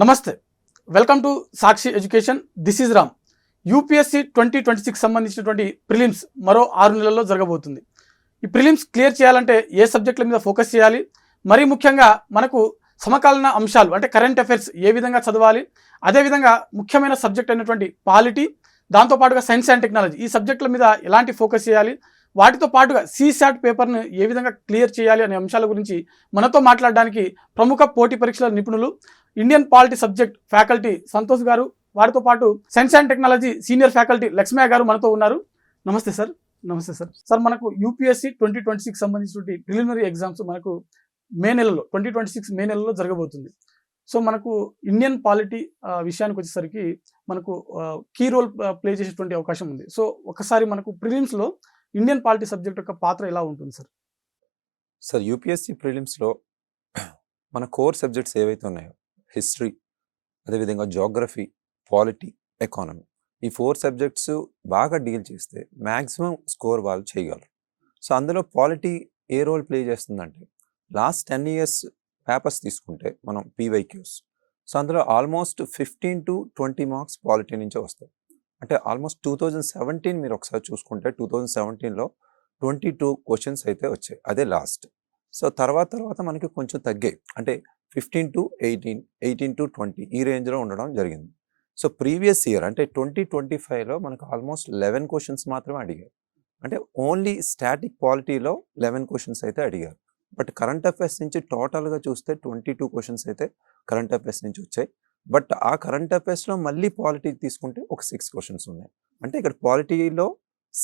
నమస్తే, welcome to Sakshi education. This is Ram. UPSC 2026 సంబంధించినటువంటి prelims మరో 6 నెలల్లో జరగబోతుంది. ఈ ప్రిలిమ్స్ క్లియర్ చేయాలంటే ఏ సబ్జెక్టుల మీద ఫోకస్ చేయాలి, మరీ ముఖ్యంగా మనకు సమకాలీన అంశాలు అంటే కరెంట్ అఫైర్స్ ఏ విధంగా చదవాలి, అదేవిధంగా ముఖ్యమైన సబ్జెక్ట్ అయినటువంటి పాలిటీ, దాంతోపాటుగా సైన్స్ అండ్ టెక్నాలజీ ఈ సబ్జెక్టుల మీద ఎలాంటి ఫోకస్ చేయాలి, వాటితో పాటుగా CSAT పేపర్ను ఏ విధంగా క్లియర్ చేయాలి అనే అంశాల గురించి మనతో మాట్లాడడానికి ప్రముఖ పోటీ పరీక్షల నిపుణులు, Indian polity subject faculty Santosh గారు, వారితో పాటు science and technology senior faculty Lakshmaiah గారు మనతో ఉన్నారు. నమస్తే సార్. నమస్తే సార్. సార్, మనకు యూపీఎస్సీ 2026 సంబంధించినటువంటి ప్రిలిమినరీ ఎగ్జామ్స్ మనకు మే నెలలో 2026 మే నెలలో జరగబోతుంది. సో మనకు ఇండియన్ పాలిటీ విషయానికి వచ్చేసరికి మనకు కీ రోల్ ప్లే చేసేటువంటి అవకాశం ఉంది. సో ఒకసారి మనకు ప్రిలిమ్స్లో ఇండియన్ పాలిటీ సబ్జెక్ట్ యొక్క పాత్ర ఎలా ఉంటుంది సార్? సార్, యూపీఎస్సీ ప్రిలిమ్స్లో మన కోర్ సబ్జెక్ట్స్ ఏవైతే ఉన్నాయో హిస్టరీ, అదేవిధంగా జాగ్రఫీ, పాలిటీ, ఎకానమీ, ఈ 4 సబ్జెక్ట్స్ బాగా డీల్ చేస్తే మ్యాక్సిమం స్కోర్ వాళ్ళు చేయగలరు. సో అందులో పాలిటీ ఏ రోల్ ప్లే చేస్తుందంటే లాస్ట్ 10 years పేపర్స్ తీసుకుంటే మనం పీవైక్యూస్, సో అందులో ఆల్మోస్ట్ 15 to 20 మార్క్స్ పాలిటీ నుంచే వస్తాయి. అంటే ఆల్మోస్ట్ 2017 మీరు ఒకసారి చూసుకుంటే 2017లో 22 క్వశ్చన్స్ అయితే వచ్చాయి, అదే లాస్ట్. సో తర్వాత మనకి కొంచెం తగ్గాయి, అంటే 15 to 18, 18 to 20 ఈ రేంజ్లో ఉండడం జరిగింది. సో ప్రీవియస్ ఇయర్ అంటే 2025లో మనకు ఆల్మోస్ట్ 11 క్వశ్చన్స్ మాత్రమే అడిగారు. అంటే ఓన్లీ స్టాటిక్ పాలిటీలో 11 క్వశ్చన్స్ అయితే అడిగారు. బట్ కరెంట్ అఫైర్స్ నుంచి టోటల్గా చూస్తే 22 క్వశ్చన్స్ అయితే కరెంట్ అఫైర్స్ నుంచి వచ్చాయి. బట్ ఆ కరెంట్ అఫైర్స్లో మళ్ళీ పాలిటీ తీసుకుంటే ఒక 6 క్వశ్చన్స్ ఉన్నాయి. అంటే ఇక్కడ పాలిటీలో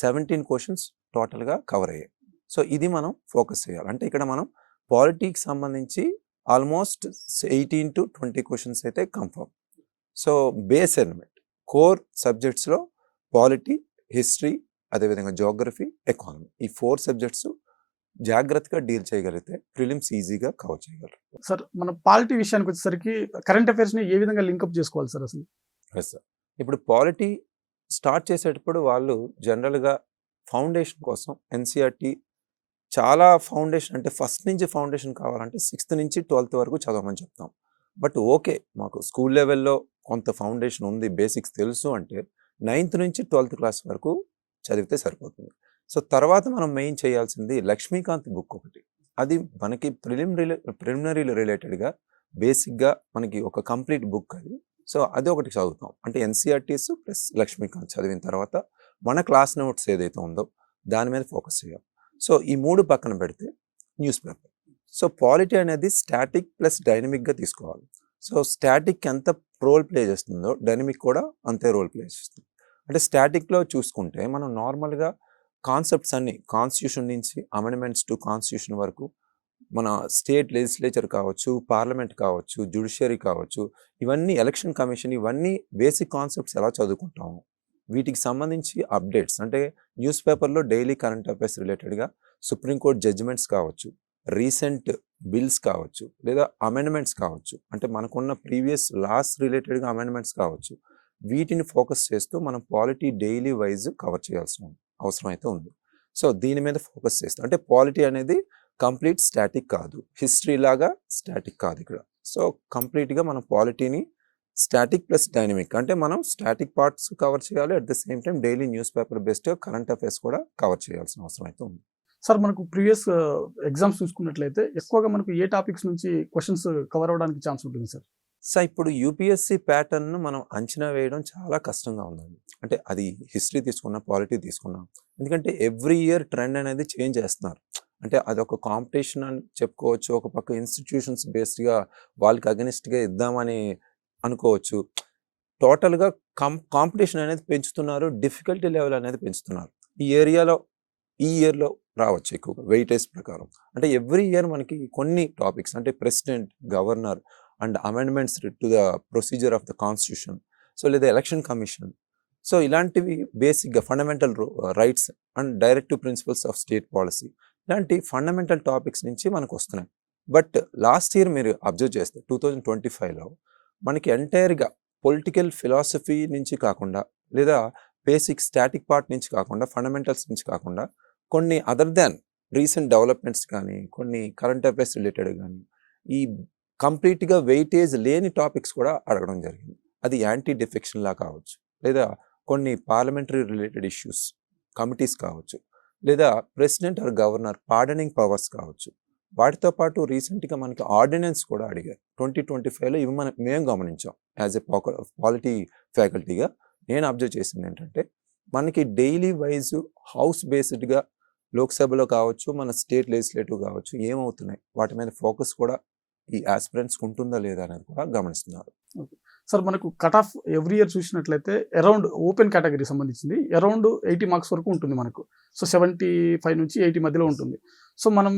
17 క్వశ్చన్స్ టోటల్గా కవర్ అయ్యాయి. సో ఇది మనం ఫోకస్ చేయాలి. అంటే ఇక్కడ మనం పాలిటీకి సంబంధించి ఆల్మోస్ట్ 18 to 20 క్వశ్చన్స్ అయితే confirm. So base element core సబ్జెక్ట్స్లో పాలిటీ, హిస్టరీ, అదేవిధంగా జాగ్రఫీ, ఎకానమీ, ఈ 4 సబ్జెక్ట్స్ జాగ్రత్తగా డీల్ చేయగలిగితే ప్రిలిమ్స్ ఈజీగా కవర్ చేయగలరు. సార్, మన పాలిటీ విషయానికి వచ్చేసరికి కరెంట్ అఫైర్స్ని ఏ విధంగా లింకప్ చేసుకోవాలి సార్ అసలు? Yes sir. ఇప్పుడు పాలిటీ స్టార్ట్ చేసేటప్పుడు వాళ్ళు జనరల్గా ఫౌండేషన్ కోసం ఎన్సీఆర్టీ చాలా ఫౌండేషన్, అంటే ఫస్ట్ నుంచి ఫౌండేషన్ కావాలంటే 6th నుంచి 12th వరకు చదవమని చెప్తాం. బట్ ఓకే, మాకు స్కూల్ లెవెల్లో కొంత ఫౌండేషన్ ఉంది, బేసిక్స్ తెలుసు అంటే 9th నుంచి 12th క్లాస్ వరకు చదివితే సరిపోతుంది. సో తర్వాత మనం మెయిన్ చేయాల్సింది లక్ష్మీకాంత్ బుక్ ఒకటి, అది మనకి ప్రిలిమినరీ రిలేటెడ్గా బేసిక్గా మనకి ఒక కంప్లీట్ బుక్ అది. సో అది ఒకటి చదువుతాం, అంటే ఎన్సీఆర్టీస్ ప్లస్ లక్ష్మీకాంత్ చదివిన తర్వాత మన క్లాస్ నోట్స్ ఏదైతే ఉందో దాని మీద ఫోకస్ చేయాలి. సో ఈ 3 పక్కన పెడితే న్యూస్ పేపర్. సో పాలిటీ అనేది స్టాటిక్ ప్లస్ డైనమిక్గా తీసుకోవాలి. సో స్టాటిక్ ఎంత రోల్ ప్లే చేస్తుందో డైనమిక్ కూడా అంతే రోల్ ప్లే చేస్తుంది. అంటే స్టాటిక్లో చూసుకుంటే మనం నార్మల్గా కాన్సెప్ట్స్ అన్ని కాన్స్టిట్యూషన్ నుంచి అమెండ్మెంట్స్ టు కాన్స్టిట్యూషన్ వరకు, మన స్టేట్ లెజిస్లేచర్ కావచ్చు, పార్లమెంట్ కావచ్చు, జ్యుడిషియరీ కావచ్చు, ఇవన్నీ ఎలక్షన్ కమిషన్, ఇవన్నీ బేసిక్ కాన్సెప్ట్స్ ఎలా చదువుకుంటాము, వీటికి సంబంధించి అప్డేట్స్, అంటే న్యూస్ పేపర్లో డైలీ కరెంట్ అఫైర్స్ రిలేటెడ్గా సుప్రీంకోర్టు జడ్జిమెంట్స్ కావచ్చు, రీసెంట్ బిల్స్ కావచ్చు, లేదా అమెండ్మెంట్స్ కావచ్చు, అంటే మనకున్న ప్రీవియస్ లాస్ రిలేటెడ్గా అమెండ్మెంట్స్ కావచ్చు, వీటిని ఫోకస్ చేస్తూ మనం పాలిటీ డైలీ వైజ్ కవర్ చేయాల్సిన అవసరం అయితే ఉంది. సో దీని మీద ఫోకస్ చేస్తాం. అంటే పాలిటీ అనేది కంప్లీట్ స్టాటిక్ కాదు, హిస్టరీ లాగా స్టాటిక్ కాదు ఇక్కడ. సో కంప్లీట్గా మనం పాలిటీని స్టాటిక్ ప్లస్ డైనమిక్, అంటే మనం స్టాటిక్ పార్ట్స్ కవర్ చేయాలి, at the same time daily news paper based current affairs కూడా కవర్ చేయాల్సిన అవసరం అయితే ఉంది. సార్, మనకు ప్రీవియస్ ఎగ్జామ్స్ చూసుకున్నట్లయితే ఎక్కువగా మనకు ఏ టాపిక్స్ నుంచి క్వశ్చన్స్ కవర్ అవ్వడానికి ఛాన్స్ ఉంటుంది సార్? సో ఇప్పుడు యూపీఎస్సీ ప్యాటర్న్ను మనం అంచనా వేయడం చాలా కష్టంగా ఉందండి. అంటే అది హిస్టరీ తీసుకున్నా, పాలిటీ తీసుకున్నా, ఎందుకంటే ఎవ్రీ ఇయర్ ట్రెండ్ అనేది చేంజ్ చేస్తున్నారు. అంటే అదొక కాంపిటీషన్ అని చెప్పుకోవచ్చు. ఒక పక్క ఇన్స్టిట్యూషన్స్ బేస్డ్గా వాళ్ళకి అగెనిస్ట్గా ఇద్దామని అనుకోవచ్చు. టోటల్గా కాంపిటీషన్ అనేది పెంచుతున్నారు, డిఫికల్టీ లెవెల్ అనేది పెంచుతున్నారు. ఈ ఇయర్లో రావచ్చు ఎక్కువగా వెయిటేజ్ ప్రకారం. అంటే ఎవ్రీ ఇయర్ మనకి కొన్ని టాపిక్స్, అంటే president, governor and amendments to the procedure of the constitution, so లేదా ఎలక్షన్ కమిషన్, సో ఇలాంటివి బేసిక్గా fundamental rights and directive principles of state policy, ఇలాంటి ఫండమెంటల్ టాపిక్స్ నుంచి మనకు వస్తున్నాయి. బట్ లాస్ట్ ఇయర్ మీరు అబ్జర్వ్ చేస్తే 2025లో మనకి ఎంటైర్గా పొలిటికల్ ఫిలాసఫీ నుంచి కాకుండా, లేదా బేసిక్ స్టాటిక్ పార్ట్ నుంచి కాకుండా, ఫండమెంటల్స్ నుంచి కాకుండా, కొన్ని అదర్ దాన్ రీసెంట్ డెవలప్మెంట్స్ కానీ, కొన్ని కరెంట్ అఫైర్స్ రిలేటెడ్ కానీ, ఈ కంప్లీట్‌గా వెయిటేజ్ లేని టాపిక్స్ కూడా అడగడం జరిగింది. అది యాంటీ డిఫెక్షన్‌లా కావచ్చు, లేదా కొన్ని పార్లమెంటరీ రిలేటెడ్ ఇష్యూస్, కమిటీస్ కావచ్చు, లేదా president or governor pardoning powers కావచ్చు. వాటితో పాటు రీసెంట్‌గా మనకి ఆర్డినెన్స్ కూడా అడిగారు. 2025లో ఇవి మేము గమనించాం. యాజ్ ఎ పాలిటీ ఫ్యాకల్టీగా నేను అబ్జర్వ్ చేసిందేంటంటే, మనకి డైలీ వైస్ హౌస్ బేస్డ్‌గా లోక్‌సభలో కావచ్చు, మన స్టేట్ లెజిస్లేటివ్ కావచ్చు ఏమవుతున్నాయి, వాటి మీద ఫోకస్ కూడా ఈ యాస్పిరెంట్స్‌కి ఉంటుందా లేదా అనేది కూడా గమనిస్తున్నారు. సార్ మనకు కట్ ఆఫ్ ఎవ్రీ ఇయర్ చూసినట్లయితే అరౌండ్ ఓపెన్ కేటగిరీ సంబంధించింది అరౌండ్ 80 మార్క్స్ వరకు ఉంటుంది మనకు. సో 75 నుంచి 80 మధ్యలో ఉంటుంది. సో మనం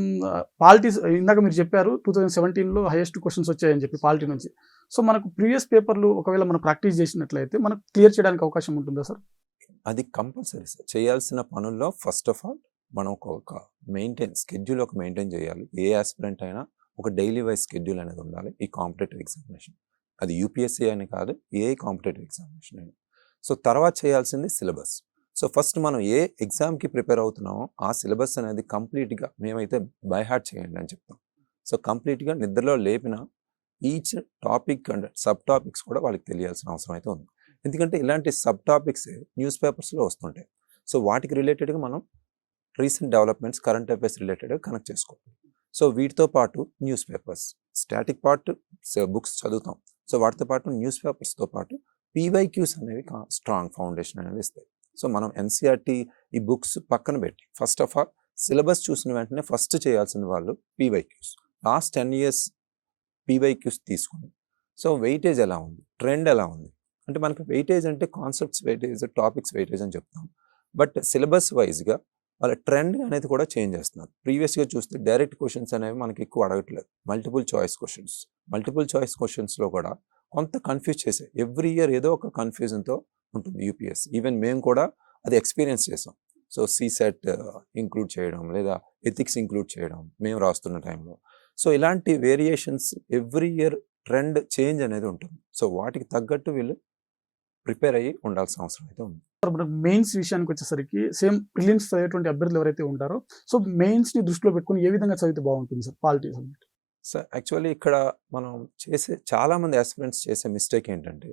పాలిటీస్ ఇందాక మీరు చెప్పారు 2017లో హైయెస్ట్ క్వశ్చన్స్ వచ్చాయని చెప్పి పాలిటీ నుంచి. సో మనకు ప్రీవియస్ పేపర్లు ఒకవేళ మనం ప్రాక్టీస్ చేసినట్లయితే మనకు క్లియర్ చేయడానికి అవకాశం ఉంటుందా సార్? అది కంపల్సరీ సార్. చేయాల్సిన పనుల్లో ఫస్ట్ ఆఫ్ ఆల్ మనం ఒక స్కెడ్యూల్ మెయింటైన్ చేయాలి. ఏ యాస్పిరెంట్ అయినా ఒక డైలీ వైజ్ స్కెడ్యూల్ అనేది ఉండాలి ఈ కాంపిటేటివ్ ఎగ్జామినేషన్. అది యూపీఎస్సీ అని కాదు, ఏ కాంపిటేటివ్ ఎగ్జామినేషన్ అయినా. సో తర్వాత చేయాల్సింది సిలబస్. సో ఫస్ట్ మనం ఏ ఎగ్జామ్కి ప్రిపేర్ అవుతున్నామో ఆ సిలబస్ అనేది కంప్లీట్గా మేమైతే బై హార్ట్ చేయండి అని చెప్తాం. సో కంప్లీట్గా నిద్రలో లేపిన each topic and sub topics కూడా వాళ్ళకి తెలియాల్సిన అవసరం అయితే ఉంది. ఎందుకంటే ఇలాంటి సబ్ టాపిక్స్ న్యూస్ పేపర్స్లో వస్తుంటాయి. సో వాటికి రిలేటెడ్గా మనం రీసెంట్ డెవలప్మెంట్స్, కరెంట్ అఫైర్స్ రిలేటెడ్గా కనెక్ట్ చేసుకోవాలి. సో వీటితో పాటు news papers, static part books చదువుతాం. సో వాటితో పాటు న్యూస్ పేపర్స్తో పాటు పీవైక్యూస్ అనేవి స్ట్రాంగ్ ఫౌండేషన్ అనేది ఇస్తాయి. సో మనం ఎన్సీఆర్టీ ఈ బుక్స్ పక్కన పెట్టి ఫస్ట్ ఆఫ్ ఆల్ సిలబస్ చూసిన వెంటనే ఫస్ట్ చేయాల్సిన వాళ్ళు పీవైక్యూస్. లాస్ట్ 10 years పీవైక్యూస్ తీసుకుని సో వెయిటేజ్ ఎలా ఉంది, ట్రెండ్ ఎలా ఉంది, అంటే మనకి వెయిటేజ్ అంటే కాన్సెప్ట్స్ వెయిటేజ్, టాపిక్స్ వెయిటేజ్ అని చెప్తాం. బట్ సిలబస్ వైజ్గా వాళ్ళ ట్రెండ్ అనేది కూడా చేంజ్ చేస్తున్నారు. ప్రీవియస్గా చూస్తే డైరెక్ట్ క్వశ్చన్స్ అనేవి మనకి ఎక్కువ అడగట్లేదు. మల్టిపుల్ చాయిస్ క్వశ్చన్స్లో కూడా కొంత కన్ఫ్యూజ్ చేసాయి. ఎవ్రీ ఇయర్ ఏదో ఒక కన్ఫ్యూజన్తో ఉంటుంది యూపీఎస్సీ. ఈవెన్ మేము కూడా అది ఎక్స్పీరియన్స్ చేసాం. సో సీసెట్ ఇంక్లూడ్ చేయడం, లేదా ఎథిక్స్ ఇంక్లూడ్ చేయడం మేము రాస్తున్న టైంలో. సో ఇలాంటి variations every year trend change అనేది ఉంటుంది. సో వాటికి తగ్గట్టు వీళ్ళు ప్రిపేర్ అయ్యి ఉండాల్సిన అవసరం అయితే ఉంది. సార్ మనకు మెయిన్స్ విషయానికి వచ్చేసరికి సేమ్ ప్రిలిమ్స్ చదివేటువంటి అభ్యర్థులు ఎవరైతే ఉంటారో సో మెయిన్స్ని దృష్టిలో పెట్టుకుని ఏ విధంగా చదివితే బాగుంటుంది sir polity subject? Sir actually ఇక్కడ మనం చాలామంది ఆస్పిరెంట్స్ చేసే మిస్టేక్ ఏంటంటే,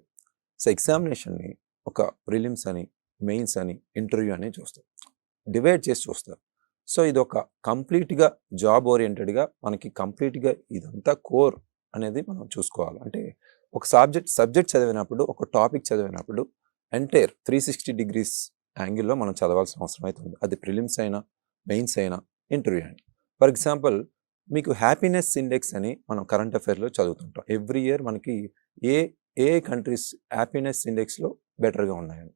సో ఎగ్జామినేషన్ని ఒక ప్రిలిమ్స్ అని, మెయిన్స్ అని, ఇంటర్వ్యూ అని చూస్తారు, డివైడ్ చేసి చూస్తారు. సో ఇది ఒక కంప్లీట్గా జాబ్ ఓరియంటెడ్గా మనకి కంప్లీట్గా ఇదంతా కోర్ అనేది మనం చూసుకోవాలి. అంటే ఒక సబ్జెక్ట్ చదివినప్పుడు, ఒక టాపిక్ చదివినప్పుడు ఎంటైర్ 360 degrees యాంగిల్లో మనం చదవాల్సిన అవసరం అయితే ఉంది. అది ప్రిలిమ్స్ అయినా, మెయిన్స్ అయినా, ఇంటర్వ్యూ అయినా. ఫర్ ఎగ్జాంపుల్ మీకు హ్యాపీనెస్ ఇండెక్స్ అని మనం కరెంట్ అఫైర్లో చదువుతుంటాం. ఎవ్రీ ఇయర్ మనకి ఏ కంట్రీస్ హ్యాపీనెస్ ఇండెక్స్లో బెటర్గా ఉన్నాయని.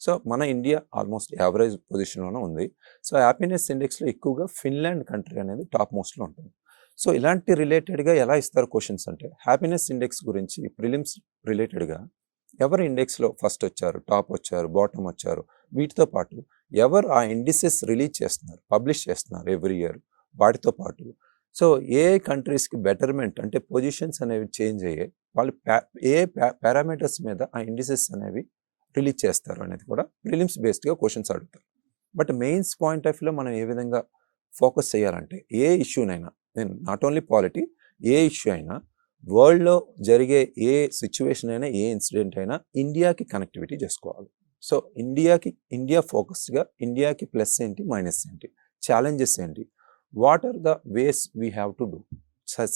సో మన ఇండియా ఆల్మోస్ట్ యావరేజ్ పొజిషన్లోనే ఉంది. సో హ్యాపీనెస్ ఇండెక్స్లో ఎక్కువగా ఫిన్లాండ్ కంట్రీ అనేది టాప్ మోస్ట్లో ఉంటుంది. సో ఇలాంటి రిలేటెడ్గా ఎలా ఇస్తారు క్వశ్చన్స్ అంటే, హ్యాపీనెస్ ఇండెక్స్ గురించి ప్రిలిమ్స్ రిలేటెడ్గా ఎవరు ఇండెక్స్లో ఫస్ట్ వచ్చారు, టాప్ వచ్చారు, బాటమ్ వచ్చారు, వీటితో పాటు ఎవరు ఆ ఇండిసెస్ రిలీజ్ చేస్తున్నారు, పబ్లిష్ చేస్తున్నారు ఎవ్రీ ఇయర్, వాటితో పాటు సో ఏ కంట్రీస్కి బెటర్మెంట్ అంటే పొజిషన్స్ అనేవి చేంజ్ అయ్యాయి, వాళ్ళు పారామీటర్స్ మీద ఆ ఇండిసెస్ అనేవి రిలీజ్ చేస్తారు అనేది కూడా ప్రిలిమ్స్ బేస్డ్గా క్వశ్చన్స్ అడుగుతారు. బట్ మెయిన్స్ పాయింట్ ఆఫ్ వ్యూలో మనం ఏ విధంగా ఫోకస్ చేయాలంటే, ఏ ఇష్యూనైనా, నేను not only polity, A issue అయినా, వరల్డ్లో జరిగే ఏ సిచ్యువేషన్ అయినా, ఏ ఇన్సిడెంట్ అయినా ఇండియాకి కనెక్టివిటీ చేసుకోవాలి. సో ఇండియా ఫోకస్గా ఇండియాకి ప్లస్ ఏంటి, మైనస్ ఏంటి, ఛాలెంజెస్ ఏంటి, what are the ways we have to do,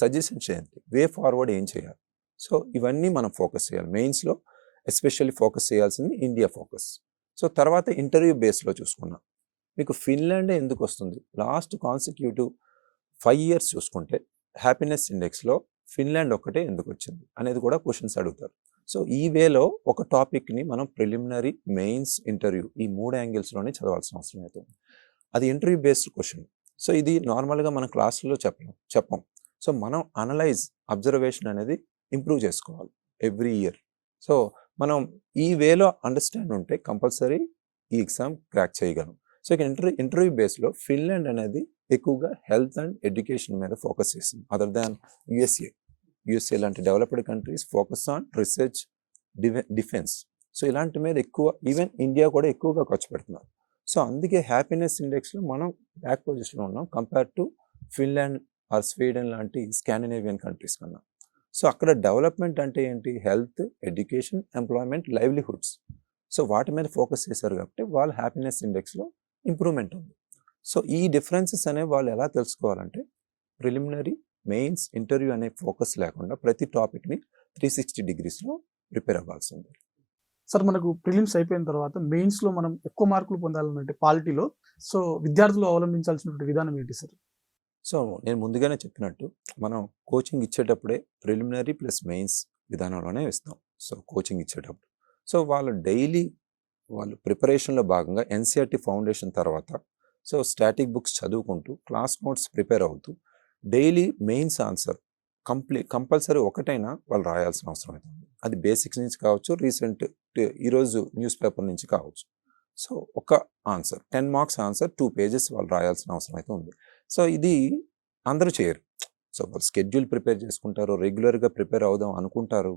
suggestions ఏంటి, వే ఫార్వర్డ్ ఏం చేయాలి. సో ఇవన్నీ మనం ఫోకస్ చేయాలి. మెయిన్స్లో ఎస్పెషల్లీ ఫోకస్ చేయాల్సింది ఇండియా ఫోకస్. సో తర్వాత ఇంటర్వ్యూ బేస్లో చూసుకున్నాం, మీకు ఫిన్లాండే ఎందుకు వస్తుంది, లాస్ట్ కాన్సిక్యూటివ్ 5 years చూసుకుంటే హ్యాపీనెస్ ఇండెక్స్లో ఫిన్లాండ్ ఒక్కటే ఎందుకు వచ్చింది అనేది కూడా క్వశ్చన్స్ అడుగుతారు. సో ఈ వేలో ఒక టాపిక్ని మనం ప్రిలిమినరీ, మెయిన్స్, ఇంటర్వ్యూ ఈ 3 యాంగిల్స్లోనే చదవాల్సిన అవసరం అవుతుంది. అది ఇంటర్వ్యూ బేస్డ్ క్వశ్చన్. సో ఇది నార్మల్గా మన క్లాసులో చెప్పం. సో మనం అబ్జర్వేషన్ అనేది ఇంప్రూవ్ చేసుకోవాలి ఎవ్రీ ఇయర్. సో మనం ఈ వేలో అండర్స్టాండ్ ఉంటే కంపల్సరీ ఈ ఎగ్జామ్ క్రాక్ చేయగలం. సో ఇక ఇంటర్వ్యూ బేస్లో ఫిన్లాండ్ అనేది ఎక్కువగా హెల్త్ అండ్ ఎడ్యుకేషన్ మీద ఫోకస్ చేసింది. అదర్ దాన్ యుఎస్ఏ లాంటి developed countries focus on research, defence. So ఇలాంటి మీద ఎక్కువ, ఈవెన్ ఇండియా కూడా ఎక్కువగా ఖర్చు పెడుతున్నారు. సో అందుకే హ్యాపీనెస్ ఇండెక్స్లో మనం బ్యాక్ పొజిషన్లో ఉన్నాం compare to Finland or Sweden లాంటి స్కాండినేవియన్ కంట్రీస్ కన్నా. సో అక్కడ డెవలప్మెంట్ అంటే ఏంటి? Health, education, employment, livelihoods. So వాటి మీద ఫోకస్ చేశారు కాబట్టి వాళ్ళ హ్యాపీనెస్ ఇండెక్స్లో ఇంప్రూవ్మెంట్ ఉంది. సో ఈ డిఫరెన్సెస్ అనేవి వాళ్ళు ఎలా తెలుసుకోవాలంటే ప్రిలిమినరీ, మెయిన్స్, ఇంటర్వ్యూ అనే ఫోకస్ లేకుండా ప్రతి టాపిక్ని 360 డిగ్రీస్లో ప్రిపేర్ అవ్వాల్సింది. సార్ మనకు ప్రిలిమ్స్ అయిపోయిన తర్వాత మెయిన్స్లో మనం ఎక్కువ మార్కులు పొందాలంటే పాలిటీలో సో విద్యార్థులు అవలంబించాల్సినటువంటి విధానం ఏంటి సార్? సో నేను ముందుగానే చెప్పినట్టు మనం కోచింగ్ ఇచ్చేటప్పుడే ప్రిలిమినరీ ప్లస్ మెయిన్స్ విధానంలోనే ఇస్తాం. సో కోచింగ్ ఇచ్చేటప్పుడు సో వాళ్ళు ప్రిపరేషన్లో భాగంగా ఎన్సీఆర్టీ ఫౌండేషన్ తర్వాత సో స్టాటిక్ బుక్స్ చదువుకుంటూ క్లాస్ నోట్స్ ప్రిపేర్ అవుతూ డైలీ మెయిన్స్ ఆన్సర్ కంపల్సరీ ఒకటైనా వాళ్ళు రాయాల్సిన అవసరం అవుతుంది. అది బేసిక్స్ నుంచి కావచ్చు, రీసెంట్ ఈరోజు న్యూస్ పేపర్ నుంచి కావచ్చు. సో ఒక ఆన్సర్ 10 మార్క్స్ ఆన్సర్ 2 పేజెస్ వాళ్ళు రాయాల్సిన అవసరం అయితే ఉంది. సో ఇది అందరూ చేయరు. సో వాళ్ళు స్కెడ్యూల్ ప్రిపేర్ చేసుకుంటారు, రెగ్యులర్గా ప్రిపేర్ అవుదాం అనుకుంటారు.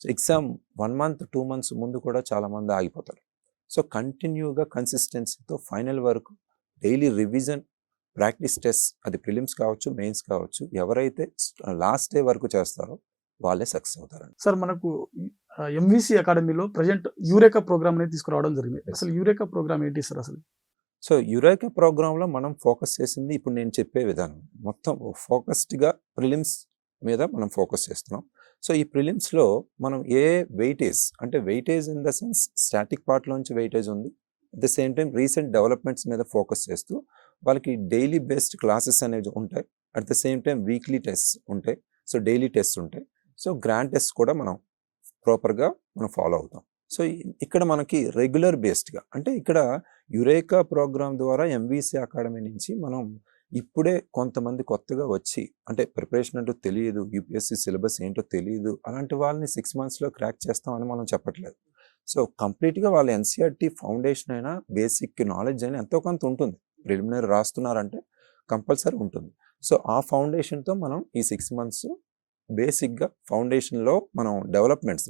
సో ఎగ్జామ్ 1 మంత్ 2 మంత్స్ ముందు కూడా చాలామంది ఆగిపోతారు. సో కంటిన్యూగా కన్సిస్టెన్సీతో ఫైనల్ వరకు డైలీ రివిజన్, ప్రాక్టీస్ టెస్ట్, అది ప్రిలిమ్స్ కావచ్చు, మెయిన్స్ కావచ్చు, ఎవరైతే లాస్ట్ డే వరకు చేస్తారో వాళ్ళే సక్సెస్ అవుతారండి. సార్ మనకు ఎంవిసి అకాడమీలో ప్రజెంట్ యూరేకా ప్రోగ్రామ్ అనేది తీసుకురావడం జరిగింది. అసలు యూరేకా ప్రోగ్రామ్ ఏంటి సార్ అసలు? సో యురేకా ప్రోగ్రాంలో మనం ఫోకస్ చేసింది ఇప్పుడు నేను చెప్పే విధానం మొత్తం ఫోకస్డ్గా ప్రిలిమ్స్ మీద మనం ఫోకస్ చేస్తున్నాం. సో ఈ ప్రిలిమ్స్లో మనం weightage in the sense static పార్ట్లోంచి వెయిటేజ్ ఉంది. At the same time recent developments మీద ఫోకస్ చేస్తూ వాళ్ళకి డైలీ బేస్డ్ క్లాసెస్ అనేవి ఉంటాయి. At the same time weekly test ఉంటాయి. సో డైలీ టెస్ట్ ఉంటాయి. సో గ్రాండ్ టెస్ట్ కూడా మనం ప్రాపర్గా మనం ఫాలో అవుతాం. సో ఇక్కడ మనకి రెగ్యులర్ బేస్డ్గా అంటే ఇక్కడ యురేకా ప్రోగ్రామ్ ద్వారా ఎంవిసి అకాడమీ నుంచి మనం ఇప్పుడే కొంతమంది కొత్తగా వచ్చి అంటే ప్రిపరేషన్ అంటూ తెలియదు, యూపీఎస్సీ సిలబస్ ఏంటో తెలియదు, అలాంటి వాళ్ళని 6 మంత్స్లో క్రాక్ చేస్తామని మనం చెప్పట్లేదు. సో కంప్లీట్గా వాళ్ళ ఎన్సీఆర్టీ ఫౌండేషన్ అయినా బేసిక్ నాలెడ్జ్ అయినా ఎంతో కొంత ఉంటుంది. ప్రిలిమినరీ రాస్తున్నారంటే కంపల్సరీ ఉంటుంది. సో ఆ ఫౌండేషన్తో మనం ఈ 6 మంత్స్ బేసిక్గా ఫౌండేషన్లో మనం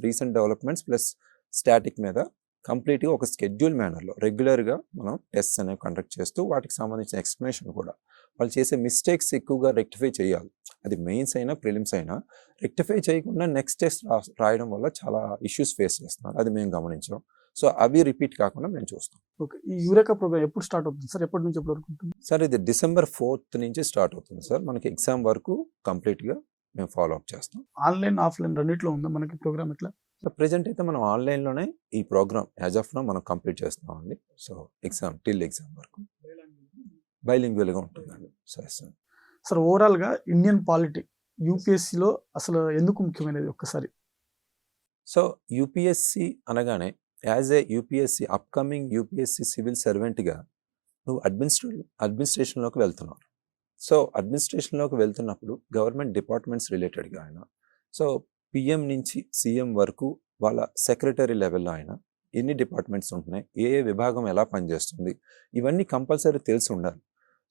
రీసెంట్ డెవలప్మెంట్స్ ప్లస్ స్టాటిక్ మీద కంప్లీట్గా ఒక స్కెడ్యూల్ మేనర్లో రెగ్యులర్గా మనం టెస్ట్స్ అనేవి కండక్ట్ చేస్తూ వాటికి సంబంధించిన ఎక్స్ప్లెనేషన్ కూడా వాళ్ళు చేసే మిస్టేక్స్ ఎక్కువగా రెక్టిఫై చేయాలి. అది మెయిన్స్ అయినా ప్రిలిమ్స్ అయినా రెక్టిఫై చేయకుండా నెక్స్ట్ టెస్ట్ రాయడం వల్ల చాలా ఇష్యూస్ ఫేస్ చేస్తున్నారు. అది మేము గమనించాం. సో అవి రిపీట్ కాకుండా మేము చూస్తాం. ఓకే, ఈ యూరేకా ప్రోగ్రామ్ ఎప్పుడు స్టార్ట్ అవుతుంది సార్? ఎప్పటి నుంచి ఎప్పటి వరకు ఉంటుంది సార్? ఇది December 4th నుంచి స్టార్ట్ అవుతుంది సార్. మనకి ఎగ్జామ్ వరకు కంప్లీట్గా మేము ఫాలో అప్ చేస్తాం. ఆన్లైన్ ఆఫ్లైన్ రెండిట్లో ఉందా మనకి ప్రోగ్రామ్? ఎట్లా? సో ప్రెజెంట్ అయితే మనం ఆన్లైన్లోనే ఈ ప్రోగ్రామ్ యాజ్ ఆఫ్ నో మనం కంప్లీట్ చేస్తున్నామండి. సో ఎగ్జామ్ వరకు బైలింగ్వల్గా ఉంటుందండి. సార్ ఓవరాల్గా ఇండియన్ పాలిటీ యూపీఎస్సీలో అసలు ఎందుకు ముఖ్యమైనది ఒక్కసారి? సో యూపీఎస్సీ అనగానే as a UPSC upcoming UPSC civil సర్వెంట్గా నువ్వు అడ్మినిస్ట్రేషన్లోకి వెళ్తున్నావు. సో అడ్మినిస్ట్రేషన్లోకి వెళ్తున్నప్పుడు గవర్నమెంట్ డిపార్ట్మెంట్స్ రిలేటెడ్గా ఆయన సో పిఎం నుంచి సీఎం వరకు వాళ్ళ సెక్రటరీ లెవెల్లో అయినా ఎన్ని డిపార్ట్మెంట్స్ ఉంటున్నాయి, ఏ విభాగం ఎలా పనిచేస్తుంది, ఇవన్నీ కంపల్సరీ తెలిసి ఉండాలి.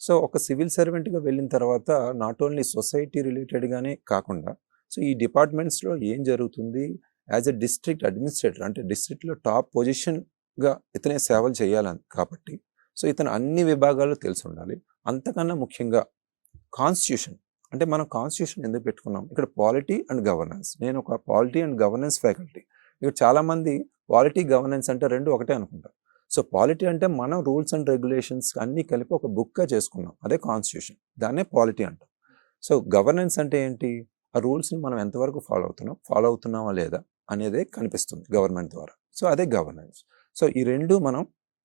సో ఒక సివిల్ సర్వెంట్గా వెళ్ళిన తర్వాత నాట్ ఓన్లీ సొసైటీ రిలేటెడ్గానే కాకుండా సో ఈ డిపార్ట్మెంట్స్లో ఏం జరుగుతుంది, యాజ్ ఎ డిస్ట్రిక్ట్ అడ్మినిస్ట్రేటర్ అంటే డిస్ట్రిక్ట్లో టాప్ పొజిషన్గా ఇతనే సేవలు చేయాలని కాబట్టి సో ఇతను అన్ని విభాగాలు తెలిసి ఉండాలి. అంతకన్నా ముఖ్యంగా కాన్స్టిట్యూషన్ అంటే మనం కాన్స్టిట్యూషన్ ఎందుకు పెట్టుకున్నాం? ఇక్కడ పాలిటీ అండ్ గవర్నెన్స్. నేను ఒక పాలిటీ అండ్ గవర్నెన్స్ ఫ్యాకల్టీ. ఇక్కడ చాలామంది పాలిటీ గవర్నెన్స్ అంటే రెండు ఒకటే అనుకుంటారు. సో పాలిటీ అంటే మనం రూల్స్ అండ్ రెగ్యులేషన్స్ అన్నీ కలిపి ఒక బుక్గా చేసుకున్నాం, అదే కాన్స్టిట్యూషన్, దాన్నే పాలిటీ అంటాం. సో గవర్నెన్స్ అంటే ఏంటి? ఆ రూల్స్ని మనం ఎంతవరకు ఫాలో అవుతున్నామా లేదా అనేదే కనిపిస్తుంది గవర్నమెంట్ ద్వారా. సో అదే గవర్నెన్స్. సో ఈ రెండు మనం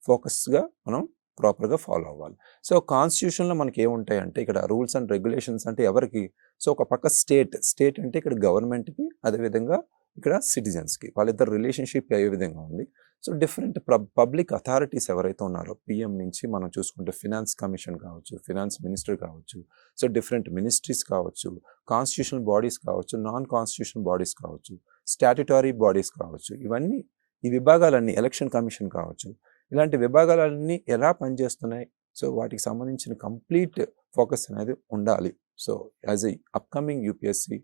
ఫోకస్గా మనం ప్రాపర్గా ఫాలో అవ్వాలి. సో కాన్స్టిట్యూషన్లో మనకి ఏముంటాయి అంటే ఇక్కడ రూల్స్ అండ్ రెగ్యులేషన్స్ అంటే ఎవరికి? సో ఒక పక్క స్టేట్ అంటే ఇక్కడ గవర్నమెంట్కి, అదేవిధంగా ఇక్కడ సిటిజన్స్కి వాళ్ళిద్దరు రిలేషన్షిప్ ఏ విధంగా ఉంది. సో డిఫరెంట్ పబ్లిక్ అథారిటీస్ ఎవరైతే ఉన్నారో పిఎం నుంచి మనం చూసుకుంటే ఫినాన్స్ కమిషన్ కావచ్చు, ఫినాన్స్ మినిస్టర్ కావచ్చు, సో డిఫరెంట్ మినిస్ట్రీస్ కావచ్చు, కాన్స్టిట్యూషనల్ బాడీస్ కావచ్చు, నాన్ కాన్స్టిట్యూషనల్ బాడీస్ కావచ్చు, స్టాట్యుటరీ బాడీస్ కావచ్చు, ఇవన్నీ ఈ విభాగాలన్నీ, ఎలక్షన్ కమిషన్ కావచ్చు, ఇలాంటి విభాగాలన్నీ ఎలా పనిచేస్తున్నాయి, సో వాటికి సంబంధించిన కంప్లీట్ ఫోకస్ అనేది ఉండాలి. So as a upcoming UPSC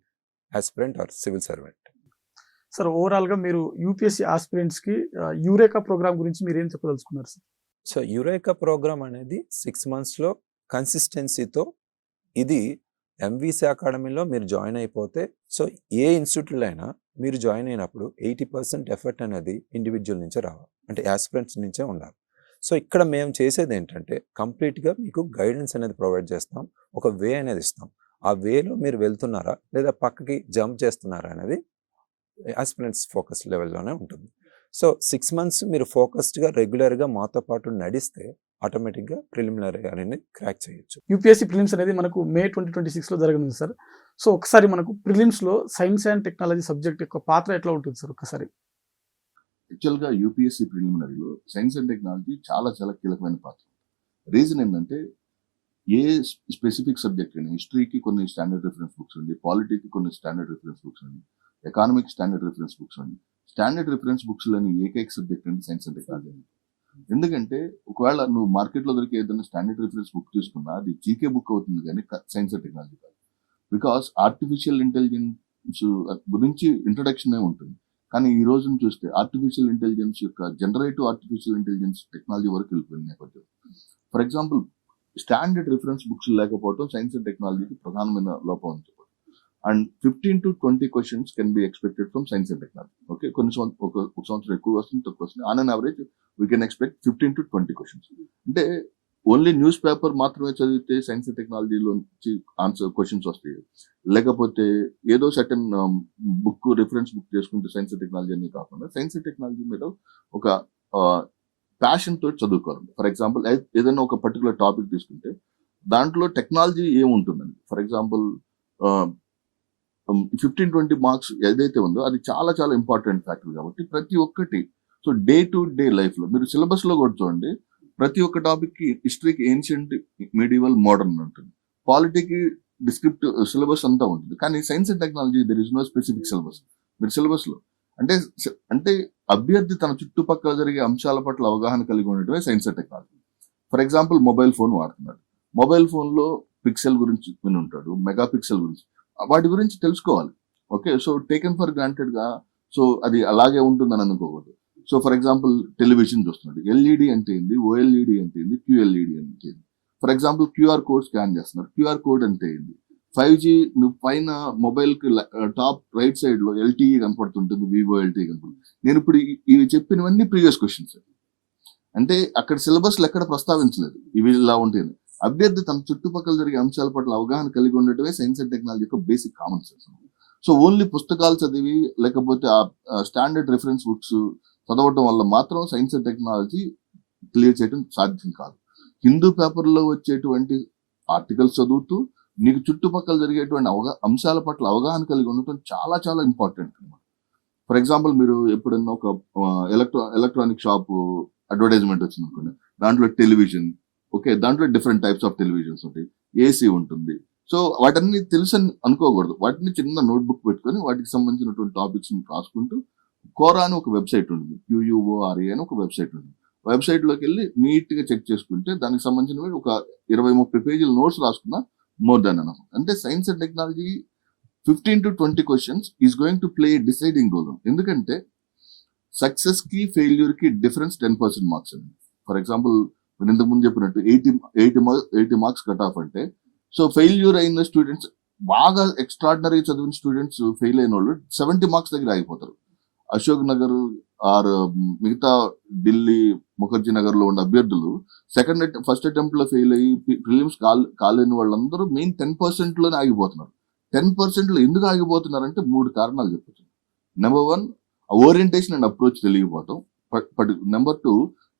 aspirant or civil servant. Sir ఓవరాల్గా మీరు యూపీఎస్సీ ఆస్పిరెంట్స్కి యూరేకా ప్రోగ్రామ్ గురించి మీరు ఏం చెప్పదలుచుకున్నారు సార్? సో యురేకా ప్రోగ్రామ్ అనేది 6 మంత్స్లో కన్సిస్టెన్సీతో ఇది ఎంవీసీ అకాడమీలో మీరు జాయిన్ అయిపోతే సో ఏ ఇన్స్టిట్యూట్లో అయినా మీరు జాయిన్ అయినప్పుడు 80% ఎఫర్ట్ అనేది ఇండివిజువల్ నుంచే రావాలి, అంటే యాస్పిరెంట్స్ నుంచే ఉండాలి. సో ఇక్కడ మేము చేసేది ఏంటంటే కంప్లీట్గా మీకు గైడెన్స్ అనేది ప్రొవైడ్ చేస్తాం, ఒక వే అనేది ఇస్తాం. ఆ వేలో మీరు వెళ్తున్నారా లేదా పక్కకి జంప్ చేస్తున్నారా అనేది యాస్పిరెంట్స్ ఫోకస్ లెవెల్లోనే ఉంటుంది. సో 6 months మీరు ఫోకస్డ్గా రెగ్యులర్గా మాతో పాటు నడిస్తే ఆటోమేటిక్గా ప్రిలిమినరీ అనేది క్రాక్ చేయొచ్చు. యూపీఎస్సీ ప్రిలిమ్స్ అనేది మనకు మే 2026లో జరగనుంది సార్. సో ఒకసారి మనకు ప్రిలిమ్స్లో సైన్స్ అండ్ టెక్నాలజీ సబ్జెక్ట్ యొక్క పాత్ర ఎట్లా ఉంటుంది సార్ ఒకసారి? యాక్చువల్గా యూపీఎస్సీ ప్రిలిమినరీలో సైన్స్ అండ్ టెక్నాలజీ చాలా చాలా కీలకమైన పాత్ర. రీజన్ ఏంటంటే ఏ స్పెసిఫిక్ సబ్జెక్ట్ అయినా హిస్టరీకి కొన్ని స్టాండర్డ్ రిఫరెన్స్ బుక్స్ ఉంది, పాలిటీకి కొన్ని స్టాండర్డ్ రిఫరెన్స్ బుక్స్ ఉంది, ఎకానమిక్ స్టాండర్డ్ రిఫరెన్స్ బుక్స్ ఉంది. స్టాండర్డ్ రిఫరెన్స్ బుక్స్ లోని ఏకైక సబ్జెక్ట్ అంటే సైన్స్ అండ్ టెక్నాలజీ. ఎందుకంటే ఒకవేళ నువ్వు మార్కెట్లో దొరికే ఏదైనా స్టాండర్డ్ రిఫరెన్స్ బుక్ తీసుకున్నా అది జీకే బుక్ అవుతుంది కానీ సైన్స్ అండ్ టెక్నాలజీ కాదు. బికాస్ ఆర్టిఫిషియల్ ఇంటెలిజెన్స్ గురించి ఇంట్రడక్షన్ ఉంటుంది, కానీ ఈ రోజును చూస్తే ఆర్టిఫిషియల్ ఇంటెలిజెన్స్ యొక్క జనరేటివ్ ఆర్టిఫిషియల్ ఇంటెలిజెన్స్ టెక్నాలజీ వరకు వెళ్ళిపోయింది నేపథ్యం. For example standard reference books లేకపోవడం సైన్స్ అండ్ టెక్నాలజీకి ప్రధానమైన లోపం ఉంది. And 15 to 20 questions can be expected from science and technology. Okay, కొన్ని ఒక సంవత్సరం ఎక్కువ వస్తుంది, తక్కువ వస్తుంది. On an average we can expect 15 to 20 questions. అంటే ఓన్లీ న్యూస్ పేపర్ మాత్రమే చదివితే సైన్స్ అండ్ టెక్నాలజీలో ఆన్సర్ క్వశ్చన్స్ వస్తాయి, లేకపోతే ఏదో సర్టన్ బుక్ రిఫరెన్స్ బుక్ చేసుకుంటే సైన్స్ అండ్ టెక్నాలజీ అని కాకుండా సైన్స్ అండ్ టెక్నాలజీ మీద ఒక ప్యాషన్ తోటి చదువుకోవాలి. ఫర్ ఎగ్జాంపుల్ ఏదైనా ఒక పర్టికులర్ టాపిక్ తీసుకుంటే దాంట్లో టెక్నాలజీ ఏముంటుందండి. ఫర్ ఎగ్జాంపుల్ 15-20 మార్క్స్ ఏదైతే ఉందో అది చాలా చాలా ఇంపార్టెంట్ ఫ్యాక్టర్ కాబట్టి ప్రతి ఒక్కటి so day to day life లో మీరు సిలబస్ లో కూడా చూడండి, ప్రతి ఒక్క టాపిక్ కి హిస్టరీకి ఏన్షియంట్, మీడివల్, మోడర్న్ ఉంటుంది, పాలిటీకి డిస్క్రిప్టివ్ సిలబస్ అంతా ఉంటుంది. కానీ science and technology there is no specific syllabus. మీరు సిలబస్ లో అంటే అంటే అభ్యర్థి తన చుట్టుపక్కల జరిగే అంశాల పట్ల అవగాహన కలిగి ఉండటమే science and technology. For example mobile phone వాడుతున్నాడు, మొబైల్ ఫోన్ లో పిక్సెల్ గురించి విని ఉంటాడు, మెగా పిక్సెల్ గురించి, వాటి గురించి తెలుసుకోవాలి. Okay, so taken for granted గా సో అది అలాగే ఉంటుందని అనుకోకూడదు. సో ఫర్ ఎగ్జాంపుల్ టెలివిజన్ చూస్తున్నాడు, ఎల్ఈడి అంటే ఏంది, ఓఎల్ఈడి అంటే ఏంది, క్యూఎల్ఈడి అంటే ఏంది. For example QR code scan చేస్తున్నారు, క్యూఆర్ కోడ్ అంటే ఏంది. 5G నువ్వు పైన మొబైల్ కి టాప్ రైట్ సైడ్ లో ఎల్టీఈ కనపడుతుంటుంది, వివో ఎల్టీఈ కనపడుతుంది. నేను ఇప్పుడు ఇవి చెప్పినవన్నీ ప్రీవియస్ క్వశ్చన్స్, అంటే అక్కడ సిలబస్ లో ఎక్కడ ప్రస్తావించలేదు ఇవి ఇలా ఉంటాయి. అభ్యర్థి తన చుట్టుపక్కల జరిగే అంశాల పట్ల అవగాహన కలిగి ఉండటమే సైన్స్ అండ్ టెక్నాలజీ యొక్క basic common sense. So only పుస్తకాలు చదివి లేకపోతే స్టాండర్డ్ రిఫరెన్స్ బుక్స్ చదవటం వల్ల మాత్రం సైన్స్ అండ్ టెక్నాలజీ క్లియర్ చేయడం సాధ్యం కాదు. హిందూ పేపర్లో వచ్చేటువంటి ఆర్టికల్స్ చదువుతూ నీకు చుట్టుపక్కల జరిగేటువంటి అంశాల పట్ల అవగాహన కలిగి ఉండటం చాలా చాలా ఇంపార్టెంట్ అనమాట. ఫర్ ఎగ్జాంపుల్ మీరు ఎప్పుడన్నా ఒక ఎలక్ట్రానిక్ షాప్ అడ్వర్టైజ్మెంట్ వచ్చింది అనుకోండి, దాంట్లో టెలివిజన్, ఓకే, దాంట్లో డిఫరెంట్ టైప్స్ ఆఫ్ టెలివిజన్స్ ఉంటాయి, ఏసీ ఉంటుంది. సో వాటన్ని తెలుసు అని అనుకోకూడదు, వాటిని చిన్న నోట్బుక్ పెట్టుకొని వాటికి సంబంధించినటువంటి టాపిక్స్ రాసుకుంటూ కోరా అని ఒక వెబ్సైట్ ఉంటుంది, QUORA అని ఒక వెబ్సైట్ ఉంటుంది. వెబ్సైట్ లోకి వెళ్ళి నీట్ గా చెక్ చేసుకుంటే దానికి సంబంధించిన ఒక 20-30 పేజీల నోట్స్ రాసుకున్నా మోర్ దాన్ ఎనఫ్. అంటే science and technology 15 to 20 questions is going to play deciding role. ఎందుకంటే సక్సెస్ కి ఫెయిల్యూర్ కి డిఫరెన్స్ 10% మార్క్స్ అండి. ఫర్ ఎగ్జాంపుల్ నేను ఇంతకు ముందు చెప్పినట్టు 80 మార్క్స్ కట్ ఆఫ్ అంటే, సో ఫెయిల్యూర్ అయిన స్టూడెంట్స్, బాగా ఎక్స్ట్రాడినరీ చదివిన స్టూడెంట్స్ ఫెయిల్ అయిన వాళ్ళు 70 మార్క్స్ దగ్గర ఆగిపోతారు. అశోక్ నగర్ ఆర్ మిగతా ఢిల్లీ, ముఖర్జీ నగర్ లో ఉన్న అభ్యర్థులు ఫస్ట్ అటెంప్ట్ లో ఫెయిల్ అయ్యి ప్రిలిమ్స్ కాలేని వాళ్ళందరూ మెయిన్ 10% లోనే ఆగిపోతున్నారు. 10% లో ఎందుకు ఆగిపోతున్నారంటే 3 కారణాలు చెప్పచ్చు. నెంబర్ 1, ఓరియంటేషన్ అండ్ అప్రోచ్ తెలియకపోవటం. నెంబర్ 2,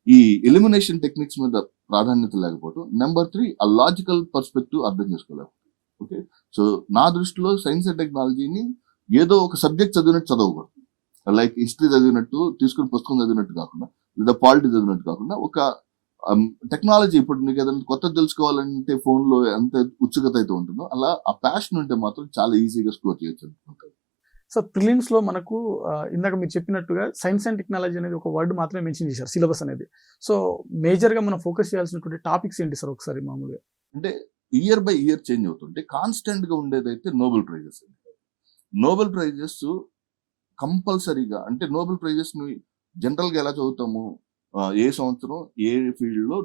ఈ ఎలిమినేషన్ టెక్నిక్స్ మీద ప్రాధాన్యత లేకపోవడం. నెంబర్ 3, ఆ లాజికల్ పర్స్పెక్టివ్ అర్థం చేసుకోలేకపోవడం. ఓకే, సో నా దృష్టిలో సైన్స్ అండ్ టెక్నాలజీని ఏదో ఒక సబ్జెక్ట్ చదివినట్టు చదవకూడదు, లైక్ హిస్టరీ చదివినట్టు తీసుకుని పుస్తకం చదివినట్టు కాకుండా, లేదా పాలిటీ చదివినట్టు కాకుండా, ఒక టెక్నాలజీ ఇప్పుడు నీకు ఏదైనా కొత్తది తెలుసుకోవాలంటే ఫోన్ లో ఎంత ఉత్సుకత అయితే ఉంటుందో అలా ఆ ప్యాషన్ ఉంటే మాత్రం చాలా ఈజీగా స్కోర్ చేయొచ్చు అనుకుంటారు. సో ప్రిలిమ్స్ లో మనకు ఇందాక మీరు చెప్పినట్టుగా సైన్స్ అండ్ టెక్నాలజీ అనేది ఒక వర్డ్ మాత్రమే మెన్షన్ చేశారు సిలబస్ అనేది. సో మేజర్ గా మనం ఫోకస్ చేయాల్సినటువంటి టాపిక్స్ ఏంటి సార్ ఒకసారి మామూలుగా? అంటే ఇయర్ బై ఇయర్ చేంజ్ అవుతుంటే కాన్స్టెంట్ గా ఉండేదైతే నోబెల్ ప్రైజెస్. నోబెల్ ప్రైజెస్ కంపల్సరీగా, అంటే నోబెల్ ప్రైజెస్ ని జనరల్ గా ఎలా చదువుతాము, ఏ సంవత్సరం ఏ ఫీల్డ్ లో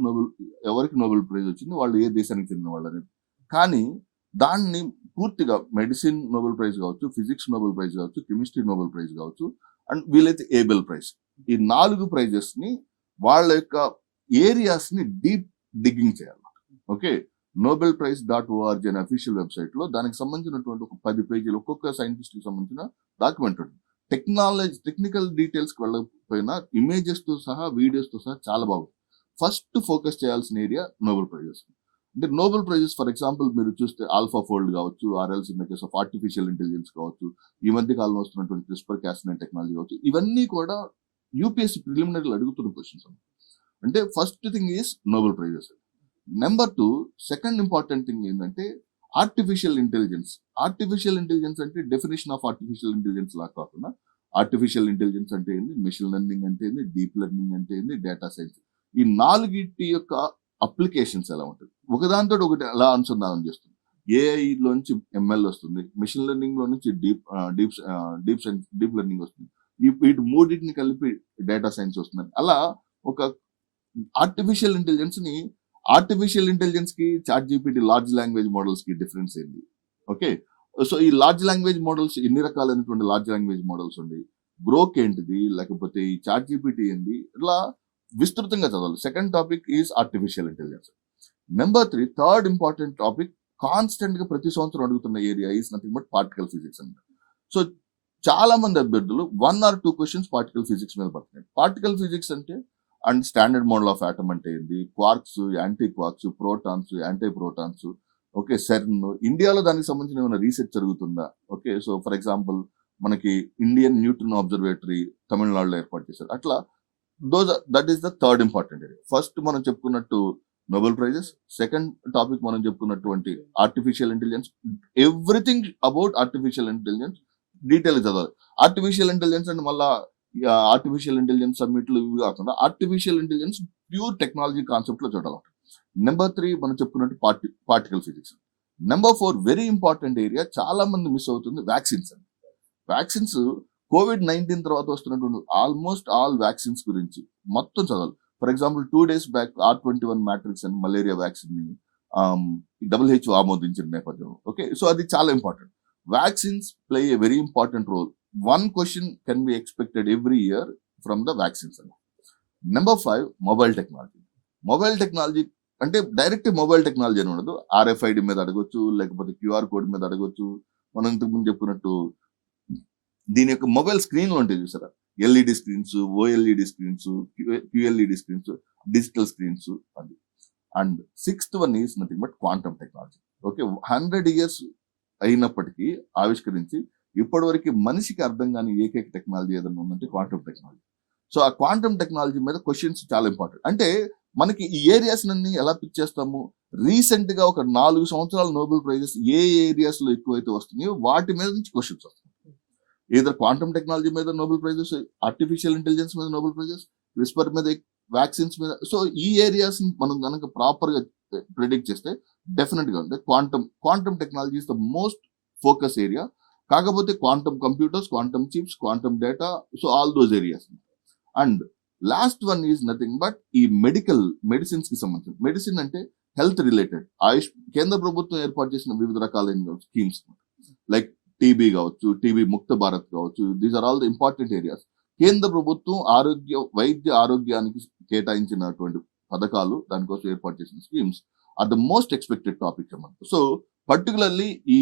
ఎవరికి నోబెల్ ప్రైజ్ వచ్చింది, వాళ్ళు ఏ దేశానికి చెందిన వాళ్ళు అనేది. కానీ దాన్ని పూర్తిగా మెడిసిన్ నోబెల్ ప్రైజ్ కావచ్చు, ఫిజిక్స్ నోబెల్ ప్రైజ్ కావచ్చు, కెమిస్ట్రీ నోబెల్ ప్రైజ్ కావచ్చు, అండ్ వీలైతే ఏబెల్ ప్రైజ్, ఈ 4 ప్రైజెస్ ని వాళ్ళ యొక్క ఏరియాస్ ని డీప్ డిగ్గింగ్ చేయాలి. ఓకే, నోబెల్ ప్రైజ్ .org అనే అఫీషియల్ వెబ్సైట్ లో దానికి సంబంధించినటువంటి ఒక 10 పేజీలు ఒక్కొక్క సైంటిస్ట్ కి సంబంధించిన డాక్యుమెంట్ ఉంటుంది. టెక్నికల్ డీటెయిల్స్ కి వెళ్ళకపోయినా ఇమేజెస్ తో సహా, వీడియోస్ తో సహా చాలా బాగుంది. ఫస్ట్ ఫోకస్ చేయాల్సిన ఏరియా నోబెల్ ప్రైజెస్. అంటే నోబెల్ ప్రైజెస్ ఫర్ ఎగ్జాంపుల్ మీరు చూస్తే ఆల్ఫా ఫోల్డ్ కావచ్చు, ఆర్ఎల్స్ in the case of artificial intelligence కావచ్చు, ఈ మధ్య కాలంలో వస్తున్నటువంటి క్రిస్పర్ కాస్9 టెక్నాలజీ కావచ్చు, ఇవన్నీ కూడా యూపీఎస్సీ ప్రిలిమినరీలు అడుగుతున్న క్వశ్చన్స్. అంటే first thing is Nobel prices. Number 2, second important thing ఏంటంటే ఆర్టిఫిషియల్ ఇంటెలిజెన్స్. ఆర్టిఫిషియల్ ఇంటెలిజెన్స్ అంటే డెఫినేషన్ ఆఫ్ ఆర్టిఫిషియల్ ఇంటెలిజెన్స్ లా కాకుండా ఆర్టిఫిషియల్ ఇంటెలిజెన్స్ అంటే ఏంది, మెషిన్ లెర్నింగ్ అంటే ఏంది, డీప్ లెర్నింగ్ అంటే ఏంది, డేటా సైన్స్, ఈ 4 యొక్క అప్లికేషన్స్ ఎలా ఉంటుంది, ఒకదానితో ఒకటి ఎలా అనుసంధానం చేస్తుంది. ఏఐ లోంచి ఎంఎల్ వస్తుంది, మెషిన్ లెర్నింగ్ లో నుంచి డీప్ లెర్నింగ్ వస్తుంది, వీటి మూడింటిని కలిపి డేటా సైన్స్ వస్తుంది. అలా ఒక ఆర్టిఫిషియల్ ఇంటెలిజెన్స్ కి ChatGPT లార్జ్ లాంగ్వేజ్ మోడల్స్ కి డిఫరెన్స్ ఏంటి? ఓకే, సో ఈ లార్జ్ లాంగ్వేజ్ మోడల్స్ ఎన్ని రకాలైనటువంటి లార్జ్ లాంగ్వేజ్ మోడల్స్ ఉంది, గ్రోక్ ఏంటిది, లేకపోతే ఈ ChatGPT ఏంటి, ఇట్లా విస్తృతంగా చదవాలి. Second topic is artificial intelligence. Number 3, third important topic, constant గా ప్రతి సంవత్సరం అడుగుతున్న area is nothing but particle physics అంట. సో చాలా మంది అభ్యర్థులు 1 or 2 క్వశ్చన్స్ పార్టికల్ ఫిజిక్స్ మీద పడుతున్నాయి. పార్టికల్ ఫిజిక్స్ అంటే and standard model of atom అంటే ఏంది, quarks, anti quarks, protons, anti protons, okay, CERN, ఇండియాలో దానికి సంబంధించిన ఏమైనా రీసెర్చ్ జరుగుతుందా? ఓకే, సో ఫర్ ఎగ్జాంపుల్ మనకి ఇండియన్ న్యూట్రినో అబ్జర్వేటరీ తమిళనాడులో ఏర్పాటు చేశారు. అట్లా that is the third important area. First మనం చెప్పుకున్నట్టు నోబెల్ ప్రైజెస్, సెకండ్ టాపిక్ మనం చెప్పుకున్నటువంటి artificial intelligence, everything about artificial intelligence detail చదవాలి. ఆర్టిఫిషియల్ ఇంటెలిజెన్స్ అంటే మళ్ళా ఆర్టిఫిషియల్ ఇంటెలిజెన్స్ సబ్మిట్లు ఇవి కాకుండా artificial intelligence pure technology concept లో చూడాలి. నెంబర్ 3 మనం చెప్పుకున్నట్టు particle physics. Number 4 very important area, చాలా మంది మిస్ అవుతుంది, వ్యాక్సిన్స్ అండి. వ్యాక్సిన్స్ COVID-19 తర్వాత వస్తున్నటువంటి ఆల్మోస్ట్ ఆల్ వ్యాక్సిన్స్ గురించి మొత్తం చదవాలి. For example 2 days back R21 matrix అని మలేరియా వ్యాక్సిన్ ని WHO ఆమోదించిన నేపథ్యం. ఓకే, సో అది చాలా important. Vaccines play a very important role. 1 question can be expected every year from the vaccines. Number 5, mobile technology. Mobile technology అంటే direct mobile technology అని ఉండదు. RFID మీద అడగొచ్చు, లేకపోతే QR కోడ్ మీద అడగొచ్చు. మనం ఇంతకుముందు చెప్పుకున్నట్టు దీని యొక్క మొబైల్ స్క్రీన్లు ఉంటాయి చూసారా, LED screens, OLED screens, QLED screens, digital screens అది. And 6th one is nothing but quantum technology. Okay, 100 years అయినప్పటికీ ఆవిష్కరించి ఇప్పటివరకు మనిషికి అర్థం కాని ఏకైక టెక్నాలజీ ఏదైనా ఉందంటే క్వాంటమ్ టెక్నాలజీ. సో ఆ క్వాంటమ్ టెక్నాలజీ మీద క్వశ్చన్స్ చాలా ఇంపార్టెంట్. అంటే మనకి ఈ ఏరియాస్ అన్ని ఎలా పిక్ చేస్తాము, రీసెంట్ గా ఒక 4 సంవత్సరాల నోబెల్ ప్రైజెస్ ఏ ఏరియాస్ లో ఎక్కువైతే వస్తున్నాయో వాటి మీద నుంచి క్వశ్చన్స్ వస్తాయి. ఏదో క్వాంటమ్ టెక్నాలజీ మీద నోబెల్ ప్రైజెస్, ఆర్టిఫిషియల్ ఇంటెలిజెన్స్ మీద నోబెల్ ప్రైజెస్, క్రిస్పర్ మీద, వ్యాక్సిన్స్ మీద. సో ఈ ఏరియాస్ మనం కనుక ప్రాపర్ గా ప్రిడిక్ట్ చేస్తే డెఫినెట్ గా ఉంది quantum technology is the most focus area. కాకపోతే quantum computers, quantum chips, quantum data, so all those areas. And last one is nothing but ఈ మెడిసిన్స్ కి సంబంధించి. మెడిసిన్ అంటే హెల్త్ రిలేటెడ్, కేంద్ర ప్రభుత్వం ఏర్పాటు చేసిన వివిధ రకాలైన స్కీమ్స్ లైక్ టీబీ కావచ్చు, టీబీ ముక్త భారత్ కావచ్చు, these are all the important areas. కేంద్ర ప్రభుత్వం వైద్య ఆరోగ్యానికి కేటాయించినటువంటి పథకాలు, దానికోసం ఏర్పాటు చేసిన schemes are the most expected topic అన్నమాట. సో పర్టికులర్లీ ఈ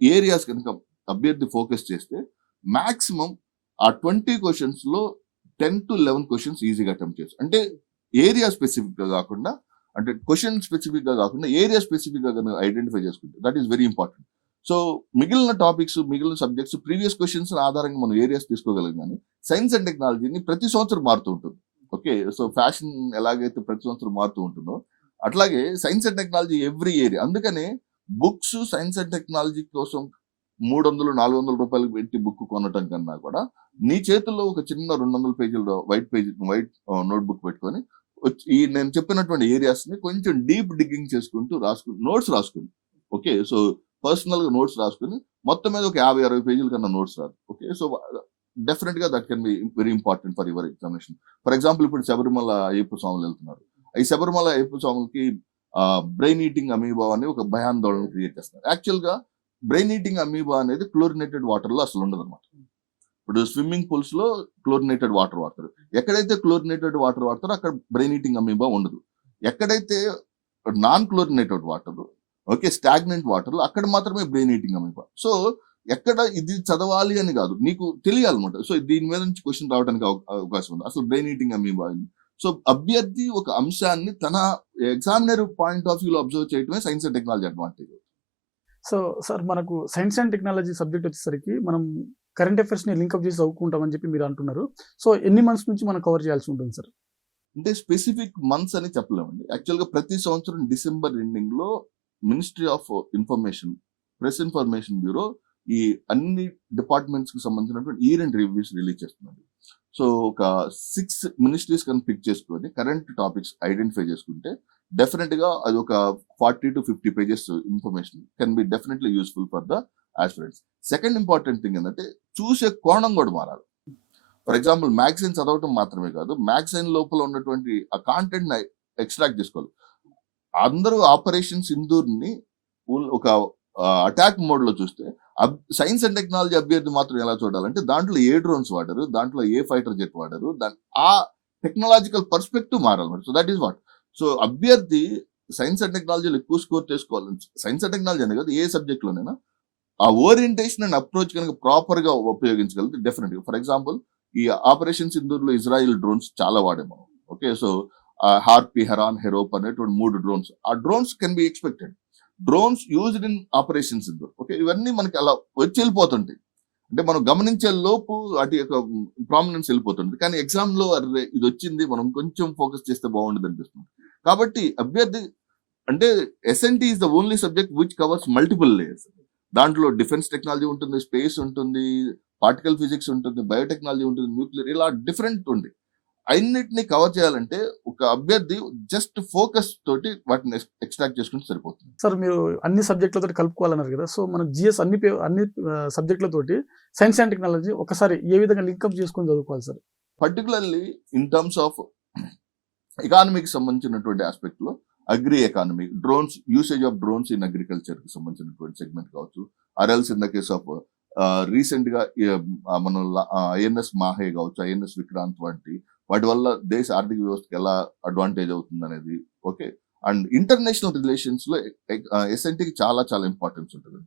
ఏరియాస్ కనుక అభ్యర్థి ఫోకస్ చేస్తే మాక్సిమం ఆ 20 క్వశ్చన్స్ లో 10 to 11 క్వశ్చన్స్ ఈజీగా అటెంప్ట్ చేయొచ్చు. అంటే ఏరియా స్పెసిఫిక్ గా కాకుండా, అంటే క్వశ్చన్ స్పెసిఫిక్ గా కాకుండా ఏరియా స్పెసిఫిక్ గా ఐడెంటిఫై చేసుకుంటే that is very important. So మిగిలిన టాపిక్స్, మిగిలిన సబ్జెక్ట్స్, ప్రీవియస్ క్వశ్చన్స్ ఆధారంగా మనం ఏరియాస్ తీసుకోగలం. కానీ సైన్స్ అండ్ టెక్నాలజీని ప్రతి సంవత్సరం మారుతూ ఉంటుంది. ఓకే, సో ఫ్యాషన్ ఎలాగైతే ప్రతి సంవత్సరం మారుతూ ఉంటుందో అట్లాగే science and technology every area. అందుకనే బుక్స్ సైన్స్ అండ్ టెక్నాలజీ కోసం 300-400 రూపాయలు పెట్టి బుక్ కొనటం కన్నా కూడా నీ చేతుల్లో ఒక చిన్న 200 పేజీల వైట్ నోట్బుక్ పెట్టుకొని ఈ నేను చెప్పినటువంటి ఏరియాస్ ని కొంచెం డీప్ డిగ్గింగ్ చేసుకుంటూ నోట్స్ రాసుకుని, ఓకే, సో పర్సనల్ గా నోట్స్ రాసుకుని మొత్తం మీద ఒక 50-60 పేజీల కన్నా నోట్స్ రాదు. ఓకే, సో డెఫినెట్ గా that can be very important for your examination. For example ఇప్పుడు శబరిమల అయ్యప్ప స్వాములు వెళ్తున్నారు. ఈ శబరిమల అయ్యప్ప స్వాములకి బ్రెయిన్ ఈటింగ్ అమీబా అని ఒక భయాందోళన క్రియేట్ చేస్తున్నారు. యాక్చువల్గా బ్రెయిన్ ఈటింగ్ అమీబా అనేది క్లోరినేటెడ్ వాటర్లో అసలు ఉండదు అనమాట. ఇప్పుడు స్విమ్మింగ్ పూల్స్ లో క్లోరినేటెడ్ వాటర్ వాడతారు. ఎక్కడైతే క్లోరినేటెడ్ వాటర్ వాడతారో అక్కడ బ్రెయిన్ ఈటింగ్ అమీబా ఉండదు. ఎక్కడైతే non chlorinated water, okay, stagnant water, అక్కడ మాత్రమే బ్రెయిన్ ఈటింగ్ అమీబా. సో ఎక్కడ ఇది చదవాలి అని కాదు, నీకు తెలియాలన్నమాట. సో దీని మీద నుంచి క్వశ్చన్ రావడానికి అవకాశం ఉంది. అసలు బ్రెయిన్ ఈటింగ్ అమీబా. సో అభ్యర్థి ఒక అంశాన్ని తన ఎగ్జామినర్ పాయింట్ ఆఫ్ వ్యూలో అబ్జర్వ్ చేయడమే science and technology advantage. So sir, మనకు సైన్స్ అండ్ టెక్నాలజీ సబ్జెక్ట్ వచ్చేసరికి మనం కరెంట్ అఫైర్స్ని లింకప్ చేసి చదువుకుంటామని చెప్పి మీరు అంటున్నారు. సో ఎన్ని మంత్స్ నుంచి మనం కవర్ చేయాల్సి ఉంటుంది సార్? అంటే స్పెసిఫిక్ మంత్స్ అని చెప్పలేమండి. యాక్చువల్గా ప్రతి సంవత్సరం డిసెంబర్ ఎండింగ్ లో ministry of information, press information bureau ఈ అన్ని డిపార్ట్మెంట్స్ కి సంబంధించినటువంటి ఇయర్ అండ్ రివ్యూస్ రిలీజ్ చేస్తున్నారు. సో ఒక 6 మినిస్ట్రీస్ కనుక పిక్ చేసుకొని కరెంట్ టాపిక్స్ ఐడెంటిఫై చేసుకుంటే డెఫినెట్ గా అది ఒక 40 to 50 pages information can be definitely useful for the aspirants. Second important thing ఏంటంటే చూసే కోణం కూడా మారాలి. ఫర్ ఎగ్జాంపుల్ మ్యాగజైన్ చదవటం మాత్రమే కాదు, మ్యాగజైన్ లోపల ఉన్నటువంటి ఆ కాంటెంట్ ఎక్స్ట్రాక్ట్ చేసుకోవాలి. అందరూ ఆపరేషన్ సింధూర్ని ఒక అటాక్ మోడ్ లో చూస్తే సైన్స్ అండ్ టెక్నాలజీ అభ్యర్థి మాత్రం ఎలా చూడాలంటే దాంట్లో ఏ డ్రోన్స్ వాడారు, దాంట్లో ఏ ఫైటర్ జెట్ వాడారు, ఆ టెక్నాలజికల్ పర్స్పెక్టివ్ మారాలి. So that is what. So అభ్యర్థి సైన్స్ అండ్ టెక్నాలజీలో ఎక్కువ స్కోర్ చేసుకోవాలి. సైన్స్ అండ్ టెక్నాలజీ అనే కాదు, ఏ సబ్జెక్ట్ లోనైనా ఆ ఓరియంటేషన్ అండ్ అప్రోచ్ కనుక ప్రాపర్ గా ఉపయోగించగలిగితే డెఫినెట్ గా. ఫర్ ఎగ్జాంపుల్ ఈ ఆపరేషన్ సింధూర్ లో ఇజ్రాయిల్ డ్రోన్స్ చాలా వాడాము. ఓకే, సో హార్పీ, హెరాన్, హెరోప్ అనేటువంటి 3 డ్రోన్స్. ఆ drones can be expected. Drones used in operation Sindoor. Okay, ఇవన్నీ మనకి అలా వచ్చి వెళ్ళిపోతుంటాయి. అంటే మనం గమనించే లోపు వాటి యొక్క ప్రామినెన్స్ వెళ్ళిపోతుంది. కానీ ఎగ్జామ్ లో ఇది వచ్చింది, మనం కొంచెం ఫోకస్ చేస్తే బాగుండదు అనిపిస్తుంది. కాబట్టి అభ్యర్థి అంటే SNT is the only subject which covers multiple layers. దాంట్లో డిఫెన్స్ టెక్నాలజీ ఉంటుంది, స్పేస్ ఉంటుంది, పార్టికల్ ఫిజిక్స్ ఉంటుంది, బయోటెక్నాలజీ ఉంటుంది, న్యూక్లియర్, ఇలా డిఫరెంట్ ఉంది. అన్నిటిని కవర్ చేయాలంటే ఒక అభ్యర్థి జస్ట్ ఫోకస్ తోటి వాటిని ఎక్స్ట్రాక్ట్ చేసుకుంటే సరిపోతుంది. సార్, మీరు అన్ని సబ్జెక్టులతో కలుపుకోవాలన్నారు కదా. సో మనకు జిఎస్ అన్ని సబ్జెక్టులతోటి సైన్స్ అండ్ టెక్నాలజీ ఒకసారి ఏ విధంగా లింకప్ చేసుకొని చదువుకోవాలి sir? Particularly in terms of ఎకానమీకి సంబంధించినటువంటి ఆస్పెక్ట్ లో agri economy, drones, usage of drones in agriculture కి సంబంధించినటువంటి సెగ్మెంట్ కావచ్చు, ఆర్ఎల్స్ in the case of recent గా మనం ఐఎన్ఎస్ మాహే కావచ్చు, ఐఎన్ఎస్ విక్రాంత్ వంటి వాటి వల్ల దేశ ఆర్థిక వ్యవస్థకి ఎలా అడ్వాంటేజ్ అవుతుంది అనేది. ఓకే, అండ్ ఇంటర్నేషనల్ రిలేషన్స్ లో ఎస్ఎన్టీకి చాలా చాలా ఇంపార్టెన్స్ ఉంటుంది.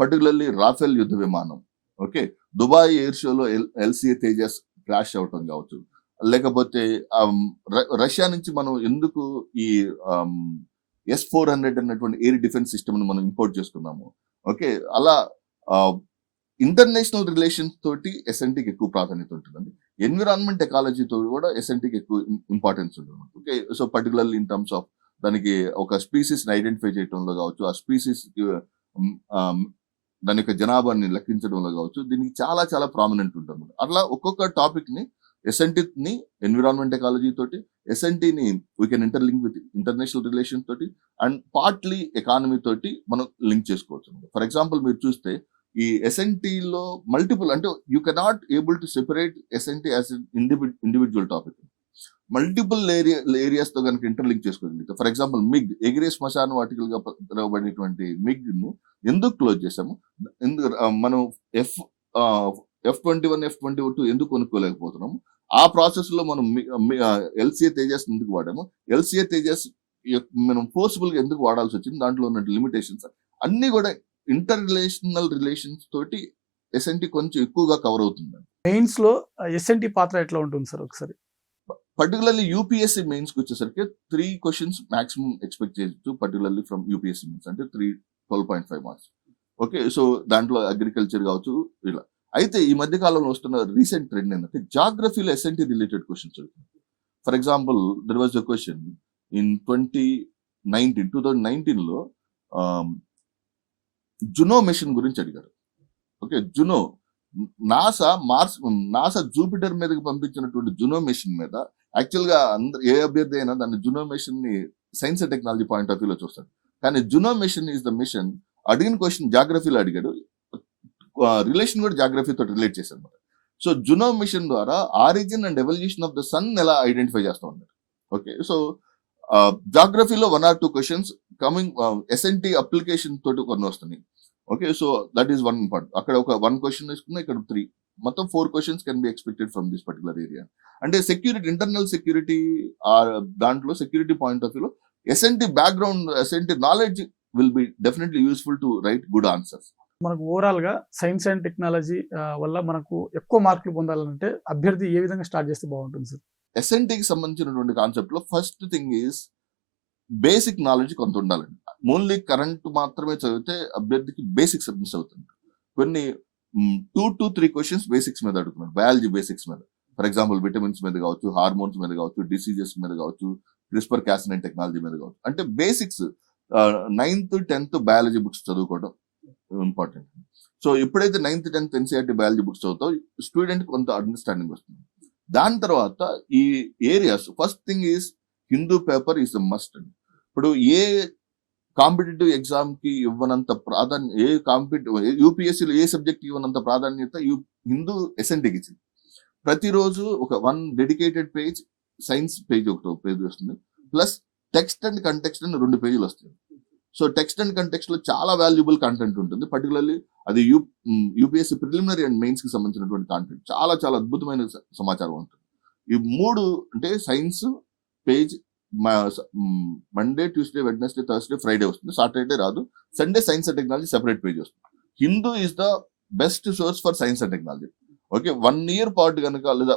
పర్టికులర్లీ రాఫెల్ యుద్ధ విమానం, ఓకే, దుబాయ్ ఎయిర్ షోలో ఎల్సిఏ తేజస్ క్రాష్ అవటం కావచ్చు, లేకపోతే రష్యా నుంచి మనం ఎందుకు ఈ S-400 అన్నటువంటి ఎయిర్ డిఫెన్స్ సిస్టమ్ ని మనం ఇంపోర్ట్ చేసుకున్నాము. ఓకే, అలా ఇంటర్నేషనల్ రిలేషన్స్ తోటి ఎస్ఎన్టీకి ఎక్కువ ప్రాధాన్యత ఉంటుందండి. ఎన్విరాన్మెంట్ ఎకాలజీతో కూడా ఎస్ఎన్టీకి ఎక్కువ ఇంపార్టెన్స్ ఉంటుంది. Okay, so particularly in terms of దానికి ఒక స్పీసీస్ ని ఐడెంటిఫై చేయడంలో కావచ్చు, ఆ స్పీసీస్ దాని యొక్క జనాభాని లెక్కించడంలో కావచ్చు, దీనికి చాలా చాలా ప్రామినెంట్ ఉంటుంది. అట్లా ఒక్కొక్క టాపిక్ ని ఎస్ఎన్టీని ఎన్విరాన్మెంట్ ఎకాలజీ తోటి, ఎస్ఎన్టీని we can interlink with international relations తోటి, అండ్ పార్ట్లీ ఎకానమీ తోటి మనం లింక్ చేసుకోవచ్చు. ఫర్ ఎగ్జాంపుల్ మీరు చూస్తే ఈ ఎస్ఎన్టీలో మల్టిపుల్, అంటే you cannot able to separate SNT as individual topic. Multiple areas తో కనుక ఇంటర్లింక్ చేసుకోగలిగితే, ఫర్ ఎగ్జాంపుల్ మిగ్, ఎగిరే శ్మశాన వాటికల్ గా పిలువబడేటువంటి మిగ్ ని ఎందుకు క్లోజ్ చేసాము, మనం F-21, F-22 ఎందుకు కొనుక్కోలేకపోతున్నాము, ఆ ప్రాసెస్ లో మనం ఎల్సిఏ తేజస్ ఎందుకు వాడాము, ఎల్సిఏ తేజస్ మనం ఫోర్స్ఫుల్ గా ఎందుకు వాడాల్సి వచ్చింది, దాంట్లో ఉన్న లిమిటేషన్స్ అన్ని కూడా ఇంటర్ రిలేషన్స్ తోటి ఎస్ఎన్టీ కొంచెం ఎక్కువగా కవర్ అవుతుంది. మెయిన్స్ లో ఎస్ఎన్టీ పాత్ర ఎట్లా ఉంటుంది సార్ ఒకసారి? పర్టికులర్లీ యూపీఎస్సీ మెయిన్స్ కి వచ్చేసరికి 3 questions మాక్సిమం ఎక్స్పెక్ట్ చేయొచ్చు, పర్టికులర్లీ ఫ్రమ్ యూపీఎస్సీ మెయిన్స్, అంటే 12.5 మార్క్స్. ఓకే, సో దాంట్లో అగ్రికల్చర్ కావచ్చు ఇలా. అయితే ఈ మధ్య కాలంలో వస్తున్న రీసెంట్ ట్రెండ్ ఏంటంటే జాగ్రఫీలో ఎస్ఎన్టీ రిలేటెడ్ క్వశ్చన్స్ అడుగుతుంది. For example there was a question in 2019 లో జునో మిషన్ గురించి అడిగారు. ఓకే, జునో నాసా జూపిటర్ మీదకి పంపించినటువంటి జునో మిషన్ మీద యాక్చువల్ గా ఏ అభ్యర్థి అయినా దాన్ని జునో మిషన్ ని science and technology point of వ్యూలో చూస్తాడు. కానీ Juno mission is the mission. అడిగిన క్వశ్చన్ జాగ్రఫీలో అడిగాడు, రిలేషన్ కూడా జాగ్రఫీతో రిలేట్ చేశారు. సో జునో మిషన్ ద్వారా origin and evolution of the sun ఎలా ఐడెంటిఫై చేస్తూ ఉన్నారు. ఓకే, సో జాగ్రఫీలో 1 or 2 questions coming SNT application తోటి కొన్ని వస్తున్నాయి. Okay, so that is one part. అక్కడ ఒక 1 క్వశ్చన్ తీసుకున్నా, ఇక్కడ 3, మొత్తం 4 questions can be expected from this particular area. అంటే సెక్యూరిటీ, ఇంటర్నల్ సెక్యూరిటీ దాంట్లో సెక్యూరిటీ పాయింట్ ఆఫ్ వ్యూలో SNT background, SNT knowledge will be definitely useful to write good answers. మనకు overall గా సైన్స్ అండ్ టెక్నాలజీ వల్ల మనకు ఎక్కువ మార్కులు పొందాలంటే అభ్యర్థి ఏ విధంగా స్టార్ట్ చేస్తే బాగుంటుంది సార్? ఎస్ఎన్టీకి సంబంధించినటువంటి కాన్సెప్ట్ లో first thing is basic knowledge కొంత ఉండాలండి. ఓన్లీ కరెంట్ మాత్రమే చదివితే అభ్యర్థికి బేసిక్స్ మిస్ అవుతుంది. కొన్ని 2 to 3 క్వశ్చన్స్ బేసిక్స్ మీద అడుగుతున్నాడు, బయాలజీ బేసిక్స్ మీద. ఫర్ ఎగ్జాంపుల్ విటమిన్స్ మీద కావచ్చు, హార్మోన్స్ మీద కావచ్చు, డిసీజెస్ మీద కావచ్చు, క్రిస్పర్ క్యాసిన్ టెక్నాలజీ మీద కావచ్చు. అంటే basics 9th 10th biology books చదువుకోవడం ఇంపార్టెంట్. సో ఎప్పుడైతే 9th 10th NCERT biology books చదువుతావు, స్టూడెంట్ కొంత అండర్స్టాండింగ్ వస్తుంది. దాని తర్వాత ఈ areas, first thing is Hindu paper is the must అండి. ఇప్పుడు ఏ కాంపిటేటివ్ ఎగ్జామ్ కి ఇవ్వనంత ప్రాధాన్యత, యూపీఎస్సీలో ఏ సబ్జెక్ట్ ఇవ్వనంత ప్రాధాన్యత హిందూ ఎస్ఎన్టీకి ఇచ్చింది. ప్రతిరోజు ఒక 1 డెడికేటెడ్ పేజ్ సైన్స్ పేజ్, ఒక పేజ్ వస్తుంది, ప్లస్ టెక్స్ట్ అండ్ కంటెక్స్ట్ అని 2 పేజీలు వస్తాయి. సో టెక్స్ట్ అండ్ కంటెక్స్ట్ లో చాలా వాల్యుబుల్ కంటెంట్ ఉంటుంది. పర్టికులర్లీ అది యూపీఎస్సీ ప్రిలిమినరీ అండ్ మెయిన్స్ కి సంబంధించినటువంటి కంటెంట్ చాలా చాలా అద్భుతమైన సమాచారం ఉంటుంది. ఈ 3 అంటే science page Monday, Tuesday, Wednesday, Thursday, Friday వస్తుంది. సాటర్డే రాదు. Sunday science and technology separate page వస్తుంది. Hindu is the best source for science and technology. Okay, 1 year పాటు కనుక, లేదా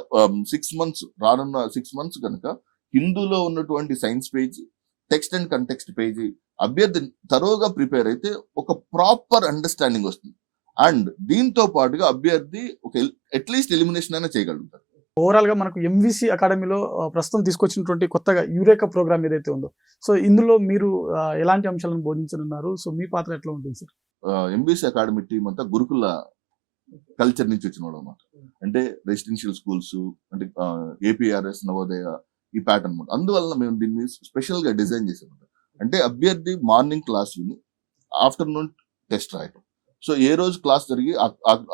6 months, రానున్న 6 months కనుక హిందూలో ఉన్నటువంటి science page, text and context page అభ్యర్థి తరోగా ప్రిపేర్ అయితే ఒక ప్రాపర్ అండర్స్టాండింగ్ వస్తుంది. అండ్ దీంతో పాటుగా అభ్యర్థి ఒక అట్లీస్ట్ ఎలిమినేషన్ అయినా చేయగలుగుతారు. ఓవరాల్ గా మనకు ఎంవిసి అకాడమీలో ప్రస్తుతం తీసుకొచ్చినటువంటి కొత్తగా యూరేకా ప్రోగ్రామ్ ఏదైతే ఉందో, సో ఇందులో మీరు ఎలాంటి అంశాలను బోధించనున్నారు? సో మీ పాత్ర ఎట్లా ఉంటుంది సార్? ఎంబీసీ అకాడమీ టీం అంతా గురుకుల కల్చర్ నుంచి వచ్చిన వాళ్ళు అన్నమాట. అంటే రెసిడెన్షియల్ స్కూల్స్, అంటే ఏపీఆర్ఎస్, నవోదయ, ఈ ప్యాటర్న్. అందువల్ల మేము దీన్ని స్పెషల్ గా డిజైన్ చేసాం. అంటే అభ్యర్థి మార్నింగ్ క్లాస్ విని ఆఫ్టర్నూన్ టెస్ట్ రాయటం. సో ఏ రోజు క్లాస్ జరిగి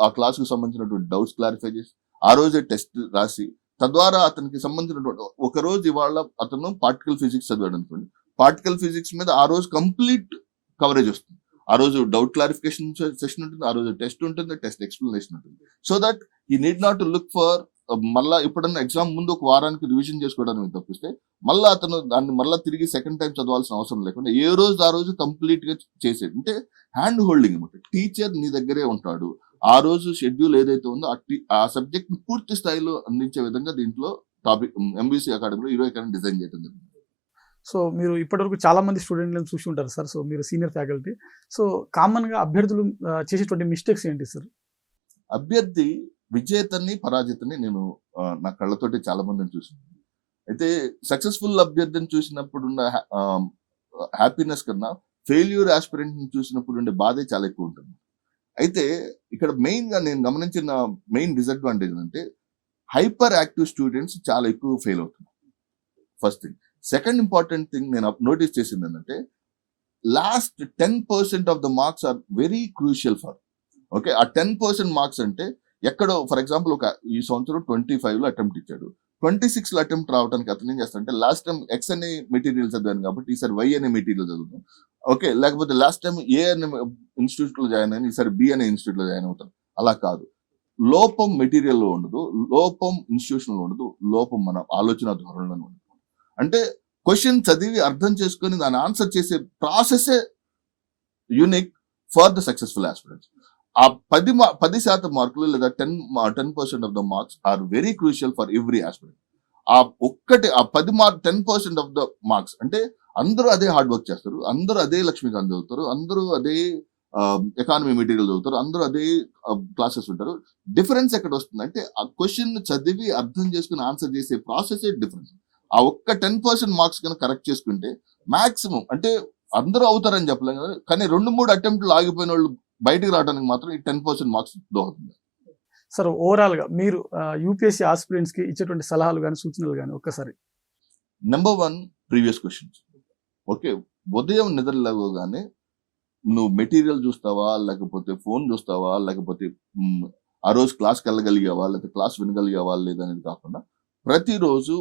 ఆ క్లాస్ కు సంబంధించినటువంటి డౌట్స్ క్లారిఫై చేసి ఆ రోజే టెస్ట్ రాసి, తద్వారా అతనికి సంబంధించినటువంటి, ఒక రోజు ఇవాళ అతను పార్టికల్ ఫిజిక్స్ చదివాడు అనుకోండి, పార్టికల్ ఫిజిక్స్ మీద ఆ రోజు కంప్లీట్ కవరేజ్ వస్తుంది. ఆ రోజు డౌట్ క్లారిఫికేషన్ సెషన్ ఉంటుంది, ఆ రోజు టెస్ట్ ఉంటుంది, టెస్ట్ ఎక్స్ప్లెనేషన్ ఉంటుంది. సో దట్ ఈ need not to look for మళ్ళా ఎప్పుడన్నా ఎగ్జామ్ ముందు ఒక వారానికి రివిజన్ చేసుకోవడానికి తప్పిస్తే మళ్ళీ అతను దాన్ని మళ్ళీ తిరిగి సెకండ్ టైం చదవాల్సిన అవసరం లేకుండా ఏ రోజు ఆ రోజు కంప్లీట్ గా చేసేది. అంటే హ్యాండ్ హోల్డింగ్ అనమాట. టీచర్ నీ దగ్గరే ఉంటాడు. ఆ రోజు షెడ్యూల్ ఏదైతే ఉందో ఆ సబ్జెక్ట్ ని పూర్తి స్థాయిలో అందించే విధంగా దీంట్లో టాపిక్ ఎంబీసీ అకాడమీలో యూరోకా డిజైన్ చేయడం జరిగింది. సో మీరు ఇప్పటివరకు చాలా మంది స్టూడెంట్లను చూసి ఉంటారు సార్. సో మీరు సీనియర్ ఫ్యాకల్టీ. సో కామన్ గా అభ్యర్థులు చేసేటువంటి మిస్టేక్స్ ఏంటి సార్? అభ్యర్థి విజేతని, పరాజితని నేను నా కళ్ళతోటి చాలా మందిని చూసాను. అయితే సక్సెస్ఫుల్ అభ్యర్థిని చూసినప్పుడు ఉన్న హ్యాపీనెస్ కన్నా ఫెయిల్యూర్ ఆస్పిరెంట్ ని చూసినప్పుడు ఉండే బాధే చాలా ఎక్కువ ఉంటుంది. అయితే ఇక్కడ మెయిన్ గా నేను గమనించిన మెయిన్ డిసడ్వాంటేజ్ అంటే హైపర్ యాక్టివ్ స్టూడెంట్స్ చాలా ఎక్కువ ఫెయిల్ అవుతున్నారు. First thing. Second important thing నేను నోటీస్ చేసింది ఏంటంటే last 10% of the marks are very crucial for. Okay, ఆ 10% మార్క్స్ అంటే ఎక్కడో, ఫర్ ఎగ్జాంపుల్ ఒక ఈ సంవత్సరం 25లో అటెంప్ట్ ఇచ్చాడు, 26లో అటెంప్ట్ రావడానికి అతను ఏం చేస్తాడంటే లాస్ట్ టైం ఎక్స్ అనే మెటీరియల్ చదివాను కాబట్టి ఈసారి వై అనే మెటీరియల్ చదువుతాం. ఓకే, లేకపోతే లాస్ట్ టైం ఏ అనే ఇన్స్టిట్యూట్ లో జాయిన్ అయినా ఈసారి బి అనే ఇన్స్టిట్యూట్ లో జాయిన్ అవుతాం. అలా కాదు. లోపం మెటీరియల్ లో ఉండదు, లోపం ఇన్స్టిట్యూషన్ లో ఉండదు, లోపం మన ఆలోచన ధోరణిలో ఉండదు. అంటే క్వశ్చన్ చదివి అర్థం చేసుకొని దాన్ని ఆన్సర్ చేసే ప్రాసెసే unique for the successful aspirants. ఆ 10% మార్కులు లేదా 10% of the marks are very crucial for every aspirant. ఆ 10% ఆఫ్ ద మార్క్స్ అంటే అందరూ అదే హార్డ్ వర్క్ చేస్తారు, అందరూ అదే లక్ష్మీకాంత్ చదువుతారు, అందరూ అదే ఎకానమీ మెటీరియల్ చదువుతారు, అందరూ అదే క్లాసెస్ ఉంటారు. డిఫరెన్స్ ఎక్కడ వస్తుంది అంటే ఆ క్వశ్చన్ చదివి అర్థం చేసుకుని ఆన్సర్ చేసే ప్రాసెస్ డిఫరెన్స్. ఆ 10% మార్క్స్ కనుక కరెక్ట్ చేసుకుంటే మాక్సిమం, అంటే అందరూ అవుతారని చెప్పలేం కదా, కానీ 2-3 అటెంప్ట్లు ఆగిపోయిన వాళ్ళు బయటకు రావడానికి మాత్రం ఈ 10% మార్క్స్ దోహదం. సార్ ఓవరాల్ గా మీరు యూపీఎస్సీ ఆస్పిరెంట్స్ కి ఇచ్చేటువంటి సలహాలు కానీ సూచనలు కానీ ఒక్కసారి. Number 1, previous questions. ఓకే, ఉదయం నిద్ర లేవగానే నువ్వు మెటీరియల్ చూస్తావా, లేకపోతే ఫోన్ చూస్తావా, లేకపోతే ఆ రోజు క్లాస్కి వెళ్ళగలిగావా, లేకపోతే క్లాస్ వినగలిగావా లేదనేది కాకుండా ప్రతిరోజు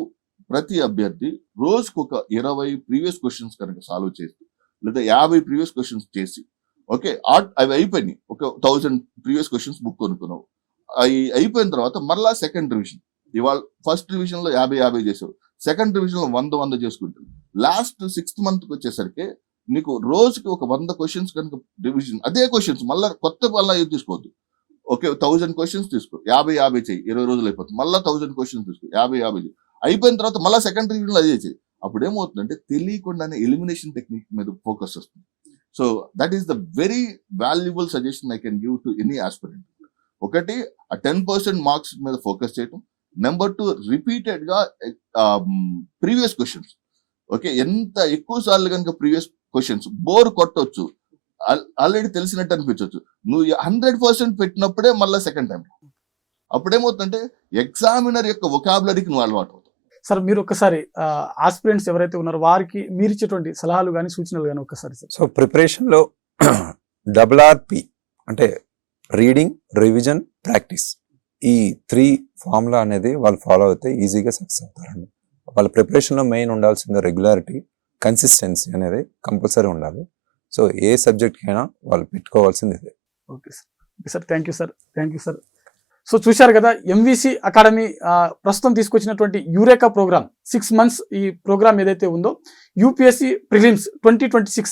ప్రతి అభ్యర్థి రోజుకు ఒక 20 ప్రీవియస్ క్వశ్చన్స్ కనుక సాల్వ్ చేసి లేదా 50 ప్రీవియస్ క్వశ్చన్స్ చేసి ఓకే అవి అయిపోయినాయి, ఒక 1000 ప్రీవియస్ క్వశ్చన్స్ బుక్ కొనుక్కున్నావు, అవి అయిపోయిన తర్వాత మళ్ళా సెకండ్ రివిజన్, ఇవాళ ఫస్ట్ రివిజన్ లో 50 చేసావు, సెకండ్ రివిజన్ లో 100 చేసుకుంటుంది. లాస్ట్ 6th month వచ్చేసరికి నీకు రోజుకి ఒక 100 క్వశ్చన్స్ కనుక రివిజన్, అదే క్వశ్చన్స్ మళ్ళీ కొత్త మళ్ళీ ఏం తీసుకోవద్దు, ఓకే 1000 క్వశ్చన్స్ తీసుకో, 50 చేయి, 20 రోజులు అయిపోతుంది, మళ్ళీ 1000 క్వశ్చన్స్ తీసుకో, 50 చేయి, అయిపోయిన తర్వాత మళ్ళీ సెకండ్ రివిజన్ లో అదే చేయి. అప్పుడు ఏమవుతుందంటే తెలియకుండానే ఎలిమినేషన్ టెక్నిక్ మీద ఫోకస్ వస్తుంది. So that is the very valuable suggestion I can give to any aspirant. ఒకటి ఆ 10% మార్క్స్ మీద ఫోకస్ చేయటం, నెంబర్ 2 రిపీటెడ్ గా ప్రీవియస్ క్వశ్చన్స్, ఓకే ఎంత ఎక్కువ సార్లు కనుక ప్రీవియస్ క్వశ్చన్స్ బోర్ కొట్టొచ్చు, ఆల్రెడీ తెలిసినట్టు అనిపించవచ్చు, నువ్వు 100% పెట్టినప్పుడే మళ్ళీ సెకండ్ టైం, అప్పుడేమవుతుందంటే ఎగ్జామినర్ యొక్క వొకాబులరీకి నువ్వు అలవాటు అవుతావు. సార్ మీరు ఒక్కసారి ఆస్పిరెంట్స్ ఎవరైతే ఉన్నారో వారికి మీరు ఇచ్చేటువంటి సలహాలు కానీ సూచనలు కానీ ఒక్కసారి సార్. సో ప్రిపరేషన్లో RRP అంటే రీడింగ్, రివిజన్, ప్రాక్టీస్, ఈ 3 ఫార్ములా అనేది వాళ్ళు ఫాలో అయితే ఈజీగా సక్సెస్ అవుతారండి. వాళ్ళ ప్రిపరేషన్లో మెయిన్ ఉండాల్సిన రెగ్యులారిటీ, కన్సిస్టెన్సీ అనేది కంపల్సరీ ఉండాలి. సో ఏ సబ్జెక్ట్కి అయినా వాళ్ళు పెట్టుకోవాల్సింది ఇదే. Okay sir, okay sir, thank you sir. So చూశారు కదా, MVC అకాడమీ ప్రస్తుతం తీసుకొచ్చినటువంటి యూరేకా ప్రోగ్రామ్ 6 months ఈ ప్రోగ్రామ్ ఏదైతే ఉందో UPSC ప్రిలిమ్స్ 2026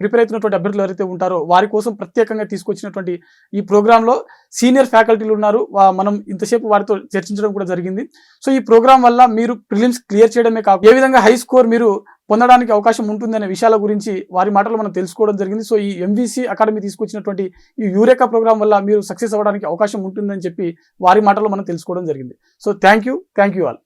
ప్రిపేర్ అవుతున్నటువంటి అభ్యర్థులు ఎవరైతే ఉంటారో వారి కోసం ప్రత్యేకంగా తీసుకొచ్చినటువంటి ఈ ప్రోగ్రాంలో సీనియర్ ఫ్యాకల్టీలు ఉన్నారు. మనం ఇంతసేపు వారితో చర్చించడం కూడా జరిగింది. సో ఈ ప్రోగ్రామ్ వల్ల మీరు ప్రిలిమ్స్ క్లియర్ చేయడమే కాకుండా ఏ విధంగా హై స్కోర్ మీరు పొందడానికి అవకాశం ఉంటుందనే విషయాల గురించి వారి మాటలు మనం తెలుసుకోవడం జరిగింది. సో ఈ MVC అకాడమీ తీసుకొచ్చినటువంటి ఈ యూరేకా ప్రోగ్రామ్ వల్ల మీరు సక్సెస్ అవ్వడానికి అవకాశం ఉంటుందని చెప్పి వారి మాటలు మనం తెలుసుకోవడం జరిగింది. So thank you all.